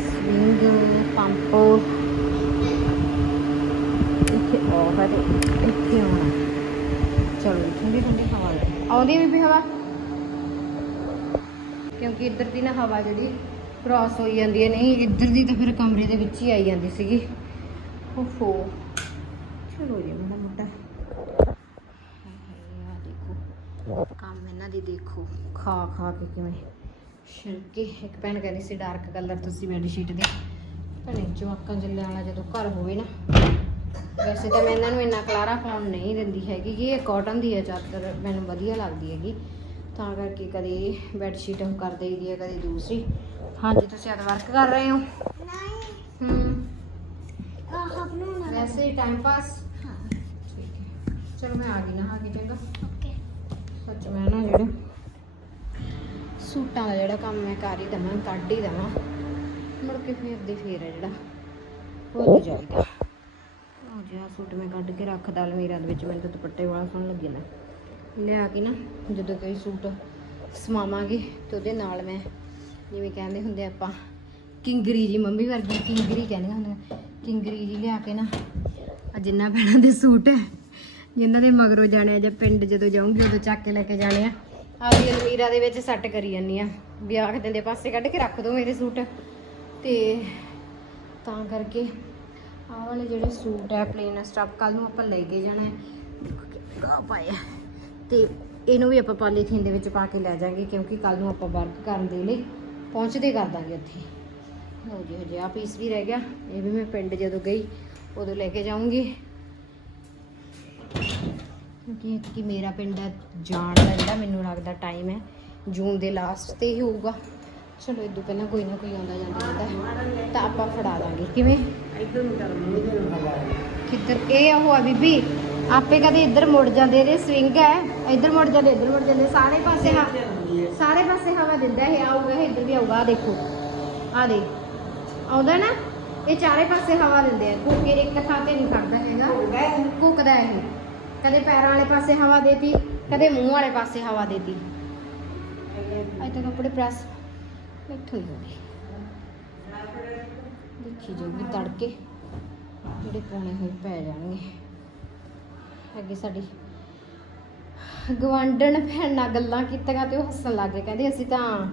ਸਵਿੰਗ ਪੰਪ ਇੱਥੇ ਆਫ ਹੈ ਤੇ ਇੱਥੇ ਆਉਣਾ। ਚਲੋ ਠੰਡੀ ਠੰਡੀ ਹਵਾ ਆਉਂਦੀ ਵੀ ਹਵਾ? ਕਿਉਂਕਿ ਇੱਧਰ ਦੀ ਨਾ ਹਵਾ ਜਿਹੜੀ ਕ੍ਰਾਸ ਹੋਈ ਜਾਂਦੀ ਹੈ। ਨਹੀਂ, ਇੱਧਰ ਦੀ ਤਾਂ ਫਿਰ ਕਮਰੇ ਦੇ ਵਿੱਚ ਹੀ ਆਈ ਜਾਂਦੀ ਸੀਗੀ। ਓਹੋ। ਚਲੋ ਜੀ ਮੇਰਾ ਮੁੰਡਾ। ਆ ਦੇਖੋ। ਕੰਮ ਇਹਨਾਂ ਦੀ ਦੇਖੋ। ਖਾ ਖਾ ਕੇ ਕਿਵੇਂ ਛਿਲਕੇ ਇੱਕ ਭੈਣ ਕਹਿੰਦੀ ਸੀ ਡਾਰਕ ਕਲਰ ਤੁਸੀਂ ਬੈੱਡ ਸ਼ੀਟ ਦੇ। ਭੈਣੇ, ਜਵਾਕਾਂ ਜੱਲਿਆਂ ਵਾਲਾ ਜਦੋਂ ਘਰ ਹੋਵੇ ਨਾ, ਵੈਸੇ ਤਾਂ ਮੈਂ ਇਹਨਾਂ ਨੂੰ ਇੰਨਾ ਕਲਾਰਾ ਪਾਉਣ ਨਹੀਂ ਦਿੰਦੀ ਹੈਗੀ। ਕਿ ਇਹ ਕਾਟਨ ਦੀ ਹੈ ਚਾਦਰ ਮੈਨੂੰ ਵਧੀਆ ਲੱਗਦੀ ਹੈਗੀ। ਤਾਂ ਕਰਕੇ ਕਦੇ ਬੈੱਡ ਸ਼ੀਟ ਉਹ ਕਰ ਦੇਈਦੀ ਹੈ ਕਦੇ ਦੂਸਰੀ। ਹਾਂਜੀ। ਤੁਸੀਂ ਅੱਜ ਵਰਕ ਕਰ ਰਹੇ ਹੋ। ਨਹੀਂ। ਹੂੰ। ਆਹ ਬਣਾਉਣਾ ਵੈਸੇ ਹੀ ਟਾਈਮ ਪਾਸ ਹਾਂ। ਠੀਕ ਹੈ। ਚਲੋ ਮੈਂ ਆ ਗਈ ਨਹਾ ਕੇ ਚੰਗਾ ਓਕੇ। ਸੱਚ ਮੈਂ ਨਾ ਜਿਹੜਾ ਸੂਟਾਂ ਦਾ ਜਿਹੜਾ ਕੰਮ ਮੈਂ ਕਰ ਹੀ ਦਵਾਂ ਕੱਢ ਹੀ ਦਵਾਂ ਮੁੜ ਕੇ ਫੇਰ ਦੇ ਫੇਰ ਹੈ ਜਿਹੜਾ। ਹੋ ਜਾਏਗਾ ਉਹ ਜਿਹਾ ਸੂਟ ਮੈਂ ਕੱਢ ਕੇ ਰੱਖਦਾ ਅਲਮੀਰਾ ਦੇ ਵਿੱਚ ਮੈਨੂੰ ਤਾਂ ਦੁਪੱਟੇ ਵਾਲਾ ਸੋਹਣਾ ਲੱਗੇ ਨਾ। ਲਿਆ ਕੇ ਨਾ ਜਦੋਂ ਕੋਈ ਸੂਟ ਸਮਾਵਾਂਗੇ ਤੇ ਉਹਦੇ ਨਾਲ ਮੈਂ, ਜਿਵੇਂ ਕਹਿੰਦੇ ਹੁੰਦੇ ਆਪਾਂ, ਕਿੰਗਰੀ ਜੀ ਮੰਮੀ ਵਰਗੀ, ਕਿੰਗਰੀ ਕਹਿੰਦੇ ਹੁੰਦੀਆਂ ਕਿੰਗਰੀ ਜੀ ਲਿਆ ਕੇ ਨਾ ਆ ਜਿੰਨਾ ਭੈਣਾਂ ਦੇ ਸੂਟ ਹੈ ਜਿਨ੍ਹਾਂ ਦੇ ਮਗਰੋਂ ਜਾਣੇ ਆ ਜਾਂ ਪਿੰਡ ਜਦੋਂ ਜਾਊਂਗੀ ਉਦੋਂ ਚੱਕ ਕੇ ਲੈ ਕੇ ਜਾਣੇ ਆ। ਵੀ ਅਲਮੀਰਾ ਦੇ ਵਿੱਚ ਸੈੱਟ ਕਰੀ ਜਾਂਦੀ ਆ ਵਿਆਹ ਆਖ ਦਿੰਦੇ ਪਾਸੇ ਕੱਢ ਕੇ ਰੱਖ ਦੋ ਮੇਰੇ ਸੂਟ। ਤੇ ਤਾਂ ਕਰਕੇ ਆਹ ਵਾਲੇ ਜਿਹੜੇ ਸੂਟ ਹੈ ਪਲੇਨ ਸਟਫ ਕੱਲ ਨੂੰ ਆਪਾਂ ਲੈ ਕੇ ਜਾਣਾ ਹੈ। ਦੇਖੋ ਪਾਇਆ। ਤੇ ਇਹਨੂੰ ਵੀ ਆਪਾਂ ਪਾਲੀਥੀਨ ਦੇ ਵਿੱਚ ਪਾ ਕੇ ਲੈ ਜਾਾਂਗੇ ਕਿਉਂਕਿ ਕੱਲ ਨੂੰ ਆਪਾਂ ਵਰਕ ਕਰਨ ਦੇ ਲਈ ਪਹੁੰਚਦੇ ਕਰ ਦਾਂਗੇ ਉੱਥੇ। ਲਓ ਜੀ ਹਜੇ ਆ ਪੀਸ ਵੀ ਰਹਿ ਗਿਆ। ਇਹ ਵੀ ਮੈਂ ਪਿੰਡ ਜਦੋਂ ਗਈ ਉਦੋਂ ਲੈ ਕੇ ਜਾਊਂਗੀ। ਕਿਉਂਕਿ ਕਿ ਮੇਰਾ ਪਿੰਡ ਜਾਣ ਦਾ ਜਿਹੜਾ ਮੈਨੂੰ ਲੱਗਦਾ ਟਾਈਮ ਹੈ ਜੂਨ ਦੇ ਲਾਸਟ ਤੇ ਹੀ ਹੋਊਗਾ। ਚਲੋ ਇਦੋਂ ਪਹਿਲਾਂ ਕੋਈ ਨਾ ਕੋਈ ਆਉਂਦਾ ਜਾਂਦਾ ਰਹਿੰਦਾ ਹੈ, ਤਾਂ ਆਪਾਂ ਫੜਾ ਦਾਂਗੇ। ਕਿਵੇਂ? ਇੱਧਰ ਨੂੰ ਕਰ ਕਿੱਧਰ? ਇਹ ਉਹ ਆ ਬੀਬੀ ਆਪੇ ਕਦੇ ਇੱਧਰ ਮੁੜ ਜਾਂਦੇ ਇਹਦੇ ਸਵਿੰਗ ਹੈ। ਇੱਧਰ ਮੁੜ ਜਾਂਦੇ ਇੱਧਰ ਮੁੜ ਜਾਂਦੇ। ਸਾਰੇ ਪਾਸੇ ਹਾ ਸਾਰੇ ਪਾਸੇ ਹਵਾ ਦਿੰਦਾ ਇਹ ਆਊਗਾ ਇਹ ਇੱਧਰ ਵੀ ਆਊਗਾ। ਦੇਖੋ ਆ ਦੇ ਆਉਂਦਾ ਨਾ ਇਹ ਚਾਰੇ ਪਾਸੇ ਹਵਾ ਦਿੰਦੇ ਆ। ਕੁੱਕੇ ਇੱਕ ਥਾਂ ਤੇ ਨਹੀਂ ਖੜਦਾ ਹੈਗਾ। ਕੁੱਕਦਾ ਇਹ। ਕਦੇ ਪੈਰਾਂ ਵਾਲੇ ਪਾਸੇ ਹਵਾ ਦੇਤੀ ਕਦੇ ਮੂੰਹ ਵਾਲੇ ਪਾਸੇ ਹਵਾ ਦੇਤੀ। ਅੱਜ ਤੱਕ ਕੱਪੜੇ ਪ੍ਰੈਸ ਇੱਥੋਂ ਹੀ ਹੋ ਗਏ ਦੇਖੀ ਜਾਊਗੀ ਤੜਕੇ ਜਿਹੜੇ ਪਾਉਣੇ ਹੋਏ ਪੈ ਜਾਣਗੇ। ਅੱਗੇ ਸਾਡੀ ਗਵਾਂਢਣ ਭੈਣ ਨਾਲ ਗੱਲਾਂ ਕੀਤੀਆਂ ਤੇ ਉਹ ਹੱਸਣ ਲੱਗ ਗਏ। ਕਹਿੰਦੇ ਅਸੀਂ ਤਾਂ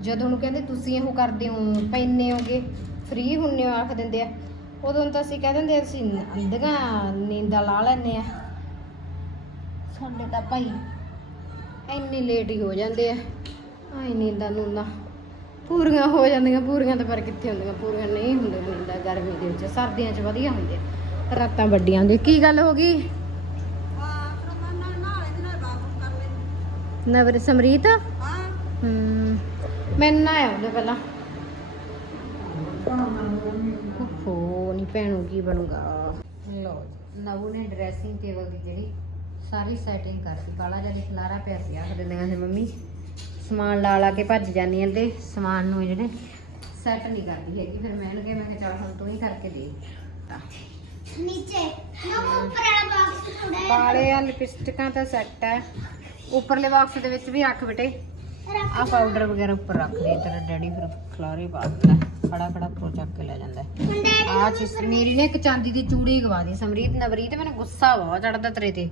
ਜਦੋਂ ਨੂੰ ਕਹਿੰਦੇ ਤੁਸੀਂ ਇਹੋ ਕਰਦੇ ਹੋ ਪੈਨੇ ਹੋਗੇ ਫ੍ਰੀ ਹੁੰਨੇ ਹੋ ਆਖ ਦਿੰਦੇ ਆ। ਉਦੋਂ ਤਾਂ ਅਸੀਂ ਕਹਿ ਦਿੰਦੇ ਅਸੀਂ ਅੰਧੀਆਂ ਨੀਂਦਾਂ ਲਾ ਲੈਨੇ ਆ। ਸਾਡੇ ਤਾਂ ਭਾਈ ਇੰਨੀ ਲੇਟ ਹੀ ਹੋ ਜਾਂਦੇ ਆ। ਆਈ ਨੀਂਦਾਂ ਨੂੰਦਾਂ। ਪੂਰੀਆਂ ਹੋ ਜਾਂਦੀਆਂ, ਪੂਰੀਆਂ ਤਾਂ ਪਰ ਕਿੱਥੇ ਹੁੰਦੀਆਂ? ਪੂਰੀਆਂ ਨਹੀਂ ਹੁੰਦੀਆਂ ਨੀਂਦਾਂ ਗਰਮੀ ਦੇ ਵਿੱਚ, ਸਰਦੀਆਂ 'ਚ ਵਧੀਆ ਹੁੰਦੇ ਰਾਤਾਂ ਵੱਡੀਆਂ ਹੁੰਦੀਆਂ। ਕੀ ਗੱਲ ਹੋ ਗਈ? ਨਵਰ ਸਮਰੀਤ? ਹੂੰ। ਮੈਂ ਨਾ ਆਇਆ ਉਹਦੇ ਪਹਿਲਾਂ। ਹੋ ਨਹੀਂ ਭੈਣੂ ਕੀ ਬਣੂਗਾ? ਲੋ ਨਵੂ ਨੇ ਡਰੈਸਿੰਗ ਟੇਬਲ ਦੀ ਜਿਹੜੀ ਸਾਰੀ ਸੈਟਿੰਗ ਕਰਤੀ। ਕਾਲਾ ਜਿਹਾ ਖਲਾਰਾ ਪਿਆ ਸੀ ਆਖ ਦਿੰਦੀਆਂ ਸੀ ਮੰਮੀ। ਸਮਾਨ ਲਾ ਲਾ ਕੇ ਭੱਜ ਜਾਂਦੀਆਂ ਤੇ ਸਮਾਨ ਨੂੰ ਜਿਹੜੇ ਸੈੱਟ ਨਹੀਂ ਕਰਦੀ ਹੈਗੀ। ਫਿਰ ਮੈਂ ਉਹਨੂੰ ਕਿਹਾ ਮੈਂ ਕਿਹਾ ਚੱਲ ਹੁਣ ਤੂੰ ਹੀ ਕਰਕੇ ਦੇ। ਤਾਂ ਨੀਚੇ ਨਾ ਉੱਪਰ ਵਾਲਾ ਬਾਕਸ ਥੋੜਾ ਕਾਲੇ ਆ ਲਿਪਸਟਿਕਾਂ ਤਾਂ ਸੈੱਟ ਹੈ ਉੱਪਰਲੇ ਬਾਕਸ ਦੇ ਵਿੱਚ ਵੀ ਰੱਖ ਬੇਟੇ। ਆ ਪਾਊਡਰ ਵਗੈਰਾ ਉੱਪਰ ਰੱਖ ਦੇ ਤੇਰਾ ਡੈਡੀ ਫਿਰ ਖਲਾਰੇ ਪਾ ਦਿੰਦਾ। ਖੜਾ ਖੜਾ ਪ੍ਰੋ ਚੱਕ ਕੇ ਲੈ ਜਾਂਦਾ। ਆ ਚੀਜ਼ ਮੇਰੀ ਨੇ ਇੱਕ ਚਾਂਦੀ ਦੀ ਚੂੜੀ ਗਵਾ ਦੀ ਸਮਰੀਤ ਨਵਰੀਤ ਮੈਨੂੰ ਗੁੱਸਾ ਬਹੁਤ ਚੜਦਾ ਤੇਰੇ ਤੇ।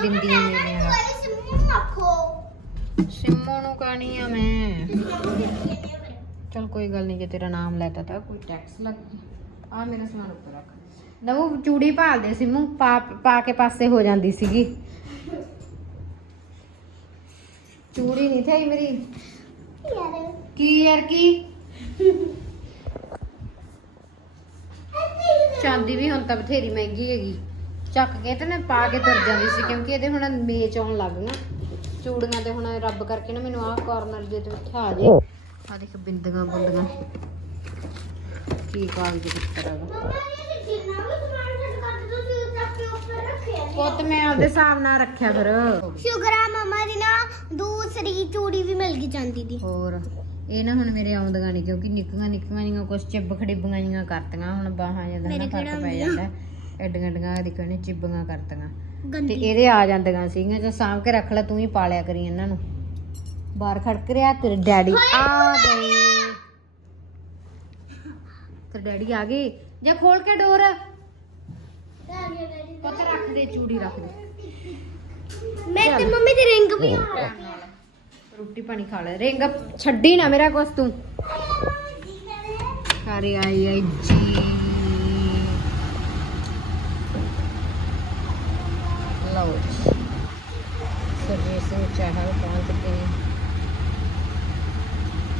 ਬਿੰਦੀਆਂ ਮੇਰੀਆਂ ਸਿਮੂ ਨੂੰ ਕਹਣੀ ਆ ਮੈਂ। ਚਲ ਕੋਈ ਗੱਲ ਨਹੀਂ ਜੇ ਤੇਰਾ ਨਾਮ ਲੈਤਾ ਤਾਂ ਕੋਈ ਟੈਕਸ ਲੱਗ ਗਿਆ ਆ ਮੇਰਾ ਸਮਾਨ ਉੱਪਰ ਰੱਖ। ਨਵੂ ਚੂੜੀ ਭਾਲਦੇ ਸਿੰਮੂ ਪਾ ਪਾ ਕੇ ਪਾਸੇ ਹੋ ਜਾਂਦੀ ਸੀਗੀ। ਚੂੜੀ ਨਹੀਂ ਥਈ ਮੇਰੀ। ਯਾਰ। ਕੀ ਯਾਰ ਕੀ? ਚਾਂਦੀ ਵੀ ਹੁਣ ਤਾਂ ਬਥੇਰੀ ਮਹਿੰਗੀ ਹੈਗੀ। ਚੱਕ ਕੇ ਤੇ ਨਾ ਪਾ ਕੇ ਤੁਰ ਜਾਂਦੀ ਸੀ ਕਿਉਂਕਿ ਇਹਦੇ ਹੁਣ ਮੇਚ ਆਉਣ ਲੱਗ ਗਈਆਂ। ਚੂੜੀਆਂ ਤੇ ਹੁਣ ਰੱਬ ਕਰਕੇ ਨਾ ਮੈਨੂੰ ਆਹ ਕਾਰਨਰ ਜੇ ਤੇ ਬਿਠਾ ਜੇ ਆ ਦੇਖ ਬਿੰਦੀਆਂ ਬੁੰਦੀਆਂ। ਕੀ ਕਾਗਜ਼ ਦਿੱਤਾ ਹੈਗਾ ਜਿੰਨਾ ਵੀ ਸਮਾਨ ਸੈੱਟ ਕਰਦੇ ਤੁਸੀਂ ਚੱਕ ਕੇ ਉੱਪਰ ਰੱਖਿਆ ਪੁੱਤ ਮੈਂ ਆਪਦੇ ਹਿਸਾਬ ਨਾਲ ਰੱਖਿਆ ਫਿਰ। ਸ਼ੁਕਰ ਆ ਮਮਾ ਦੀ ਨਾ ਦੂਸਰੀ ਚੂੜੀ ਵੀ ਮਿਲ ਗਈ ਜਾਂਦੀ ਦੀ। ਹੋਰ ਇਹ ਨਾ ਹੁਣ ਮੇਰੇ ਆਉਂਦੀਆਂ ਨਹੀਂ ਕਿਉਂਕਿ ਨਿੱਕੀਆਂ ਨਿੱਕੀਆਂ ਜੀਆਂ ਕੁਛ ਚਿੱਬ ਖੜਿੱਬੀਆਂ ਜੀਆਂ ਕਰਤੀਆਂ ਹੁਣ ਬਾਹਾਂ ਜਾਂ ਦਾ ਮੇਰੇ ਨਾ ਫ਼ਰਕ ਕਿਹੜਾ ਪੈ? ਜਾਂਦਾ। ਐਡੀਆਂ ਐਡੀਆਂ ਦਿਖਣੇ ਚਿੱਬੀਆਂ ਕਰਤੀਆਂ। ਤੇ ਗੰਦੀ। ਇਹਦੇ ਆ ਜਾਂਦੀਆਂ ਸੀਗੀਆਂ ਜੇ ਸਾਂਭ ਕੇ ਰੱਖ ਲੈ ਤੂੰ ਹੀ ਪਾਲਿਆ ਕਰੀ ਇਹਨਾਂ ਨੂੰ। ਬਾਹਰ ਖੜਕ ਰਿਹਾ ਤੇਰੇ ਡੈਡੀ ਆ ਗਏ। ਤੇਰੇ ਡੈਡੀ ਆ ਗਏ। ਜਾਂ ਖੋਲ ਕੇ ਡੋਰ। ਪੁੱਤ ਰੱਖ ਦੇ ਚੂੜੀ ਰੱਖ ਦੇ। ਮੈਂ ਤੇ ਮੰਮੀ ਦੀ ਰਿੰਗ ਵੀ ਆ। ਟਾਈਮ ਨਾਲ ਰੋਟੀ ਪਾਣੀ ਖਾ ਲੈ। ਰਿੰਗ ਛੱਡੀ ਨਾ ਮੇਰਾ ਕੁਛ ਤੂੰ। ਘਰੇ ਆਈ ਆਈ ਜੀ। ਲਓ ਜੀ। ਸਰਵਿਸਿੰਗ ਚਾਹਲ ਪਹੁੰਚ ਗਏ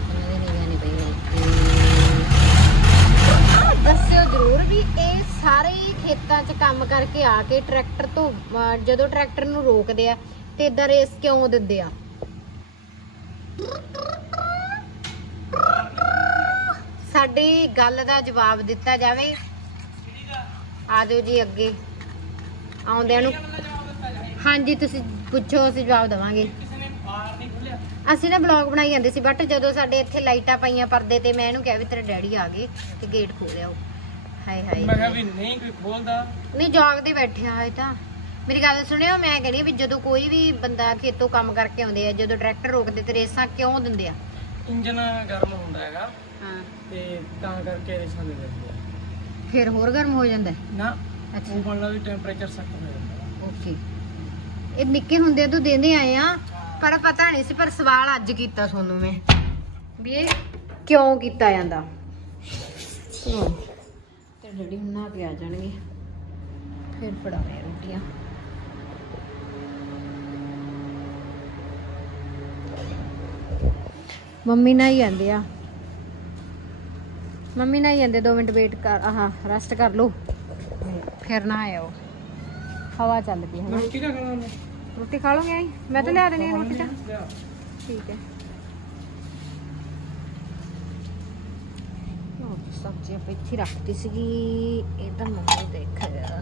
ਇਹਨਾਂ ਦੀ ਨਿਗਾਹ ਨਹੀਂ ਪਈ। ਹੋਈ। ਆਹ ਦੱਸਿਓ ਜ਼ਰੂਰ ਵੀ ਇਹ ਸਾਰੇ ਖੇਤਾਂ 'ਚ ਕੰਮ ਕਰਕੇ ਆ ਕੇ ਟਰੈਕਟਰ ਤੋਂ, ਅਹ, ਜਦੋਂ ਟਰੈਕਟਰ ਨੂੰ ਰੋਕਦੇ ਆ, ਤੇ ਇਦਾਂ ਰੇਸ ਕਿਉਂ ਦਿੰਦੇ ਆ? ਸਾਡੀ ਗੱਲ ਦਾ ਜਵਾਬ ਦਿੱਤਾ ਜਾਵੇ। ਆ ਜਾਓ ਜੀ ਅੱਗੇ। ਆਉਂਦਿਆਂ ਨੂੰ ਹਾਂਜੀ, ਤੁਸੀਂ ਪੁੱਛੋ, ਅਸੀਂ ਜਵਾਬ ਦੇਵਾਂਗੇ। ਅਸੀਂ ਨਾ ਬਲੌਗ ਬਣਾਈ ਜਾਂਦੇ ਸੀ, ਬਟ ਜਦੋਂ ਸਾਡੇ ਇੱਥੇ ਲਾਈਟਾਂ ਪਈਆਂ ਪਰਦੇ ਤੇ, ਮੈਂ ਇਹਨੂੰ ਕਿਹਾ ਵੀ ਤੇਰੇ ਡੈਡੀ ਆ ਗਏ ਤੇ ਗੇਟ ਖੋਲਿਆ ਉਹ। ਹਾਏ ਹਾਏ। ਮੈਂ ਕਿਹਾ ਵੀ ਨਹੀਂ ਕੋਈ ਖੋਲਦਾ। ਨਹੀਂ ਜਾਗਦੇ ਬੈਠੇ ਆ ਇਹ ਤਾਂ। ਮੇਰੀ ਗੱਲ ਸੁਣਿਓ ਮੈਂ ਕਹਿੰਦੀ ਵੀ ਜਦੋਂ ਕੋਈ ਵੀ ਬੰਦਾ ਖੇਤੋਂ ਕੰਮ ਕਰਕੇ ਆਉਂਦੇ ਆ ਜਦੋਂ ਟਰੈਕਟਰ ਰੋਕਦੇ ਤੇ ਰੇਸਾਂ ਕਿਉਂ ਦਿੰਦੇ ਆ? ਇੰਜਨ ਗਰਮ ਹੁੰਦਾ ਹੈਗਾ ਹਾਂ। ਤੇ ਤਾਂ ਕਰਕੇ ਰੇਸਾਂ ਦੇ ਦਿੰਦੇ ਆ। ਫਿਰ ਹੋਰ ਗਰਮ ਹੋ ਜਾਂਦਾ ਹੈ? ਨਾ ਅੱਛਾ। ਉਹ ਮੰਨ ਵੀ ਟੈਂਪਰੇਚਰ ਸੈੱਟ ਹੋ ਜਾਂਦਾ। ਓਕੇ। ਇਹ ਨਿੱਕੇ ਹੁੰਦੇ ਤੋਂ ਦੇਂਦੇ ਆਏ ਆ ਪਰ ਪਤਾ ਨਹੀਂ ਸੀ ਪਰ ਸਵਾਲ ਅੱਜ ਕੀਤਾ ਤੁਹਾਨੂੰ ਮੈਂ। ਵੀ ਇਹ ਕਿਉਂ ਕੀਤਾ ਜਾਂਦਾ? ਹੁਣ ਨਹਾ ਕੇ ਆ ਜਾਣਗੇ। ਫਿਰ ਪੜਾਵੇ ਰੋਟੀਆਂ। ਮੰਮੀ ਨਾਲ ਹੀ ਜਾਂਦੇ ਆ। ਮੰਮੀ ਨਾਲ ਹੀ ਜਾਂਦੇ 2 ਮਿੰਟ ਵੇਟ ਕਰ ਆਹ ਰੈਸਟ ਕਰ ਲਓ। ਫਿਰ ਨਾ ਆਇਓ ਹਵਾ ਚੱਲ ਪਈ ਹੈ ਰੋਟੀ ਖਾ ਆਈ? ਮੈਂ ਤਾਂ ਲਿਆ ਦੇਣੀ ਰੋਟੀ ਤਾਂ। ਠੀਕ ਹੈ ਉਹ ਸਬਜ਼ੀ ਆਪਾਂ ਇੱਥੇ ਹੀ ਰੱਖਤੀ ਸੀਗੀ। ਇਹ ਤਾਂ ਮੰਮੀ ਦੇਖ ਰਿਹਾ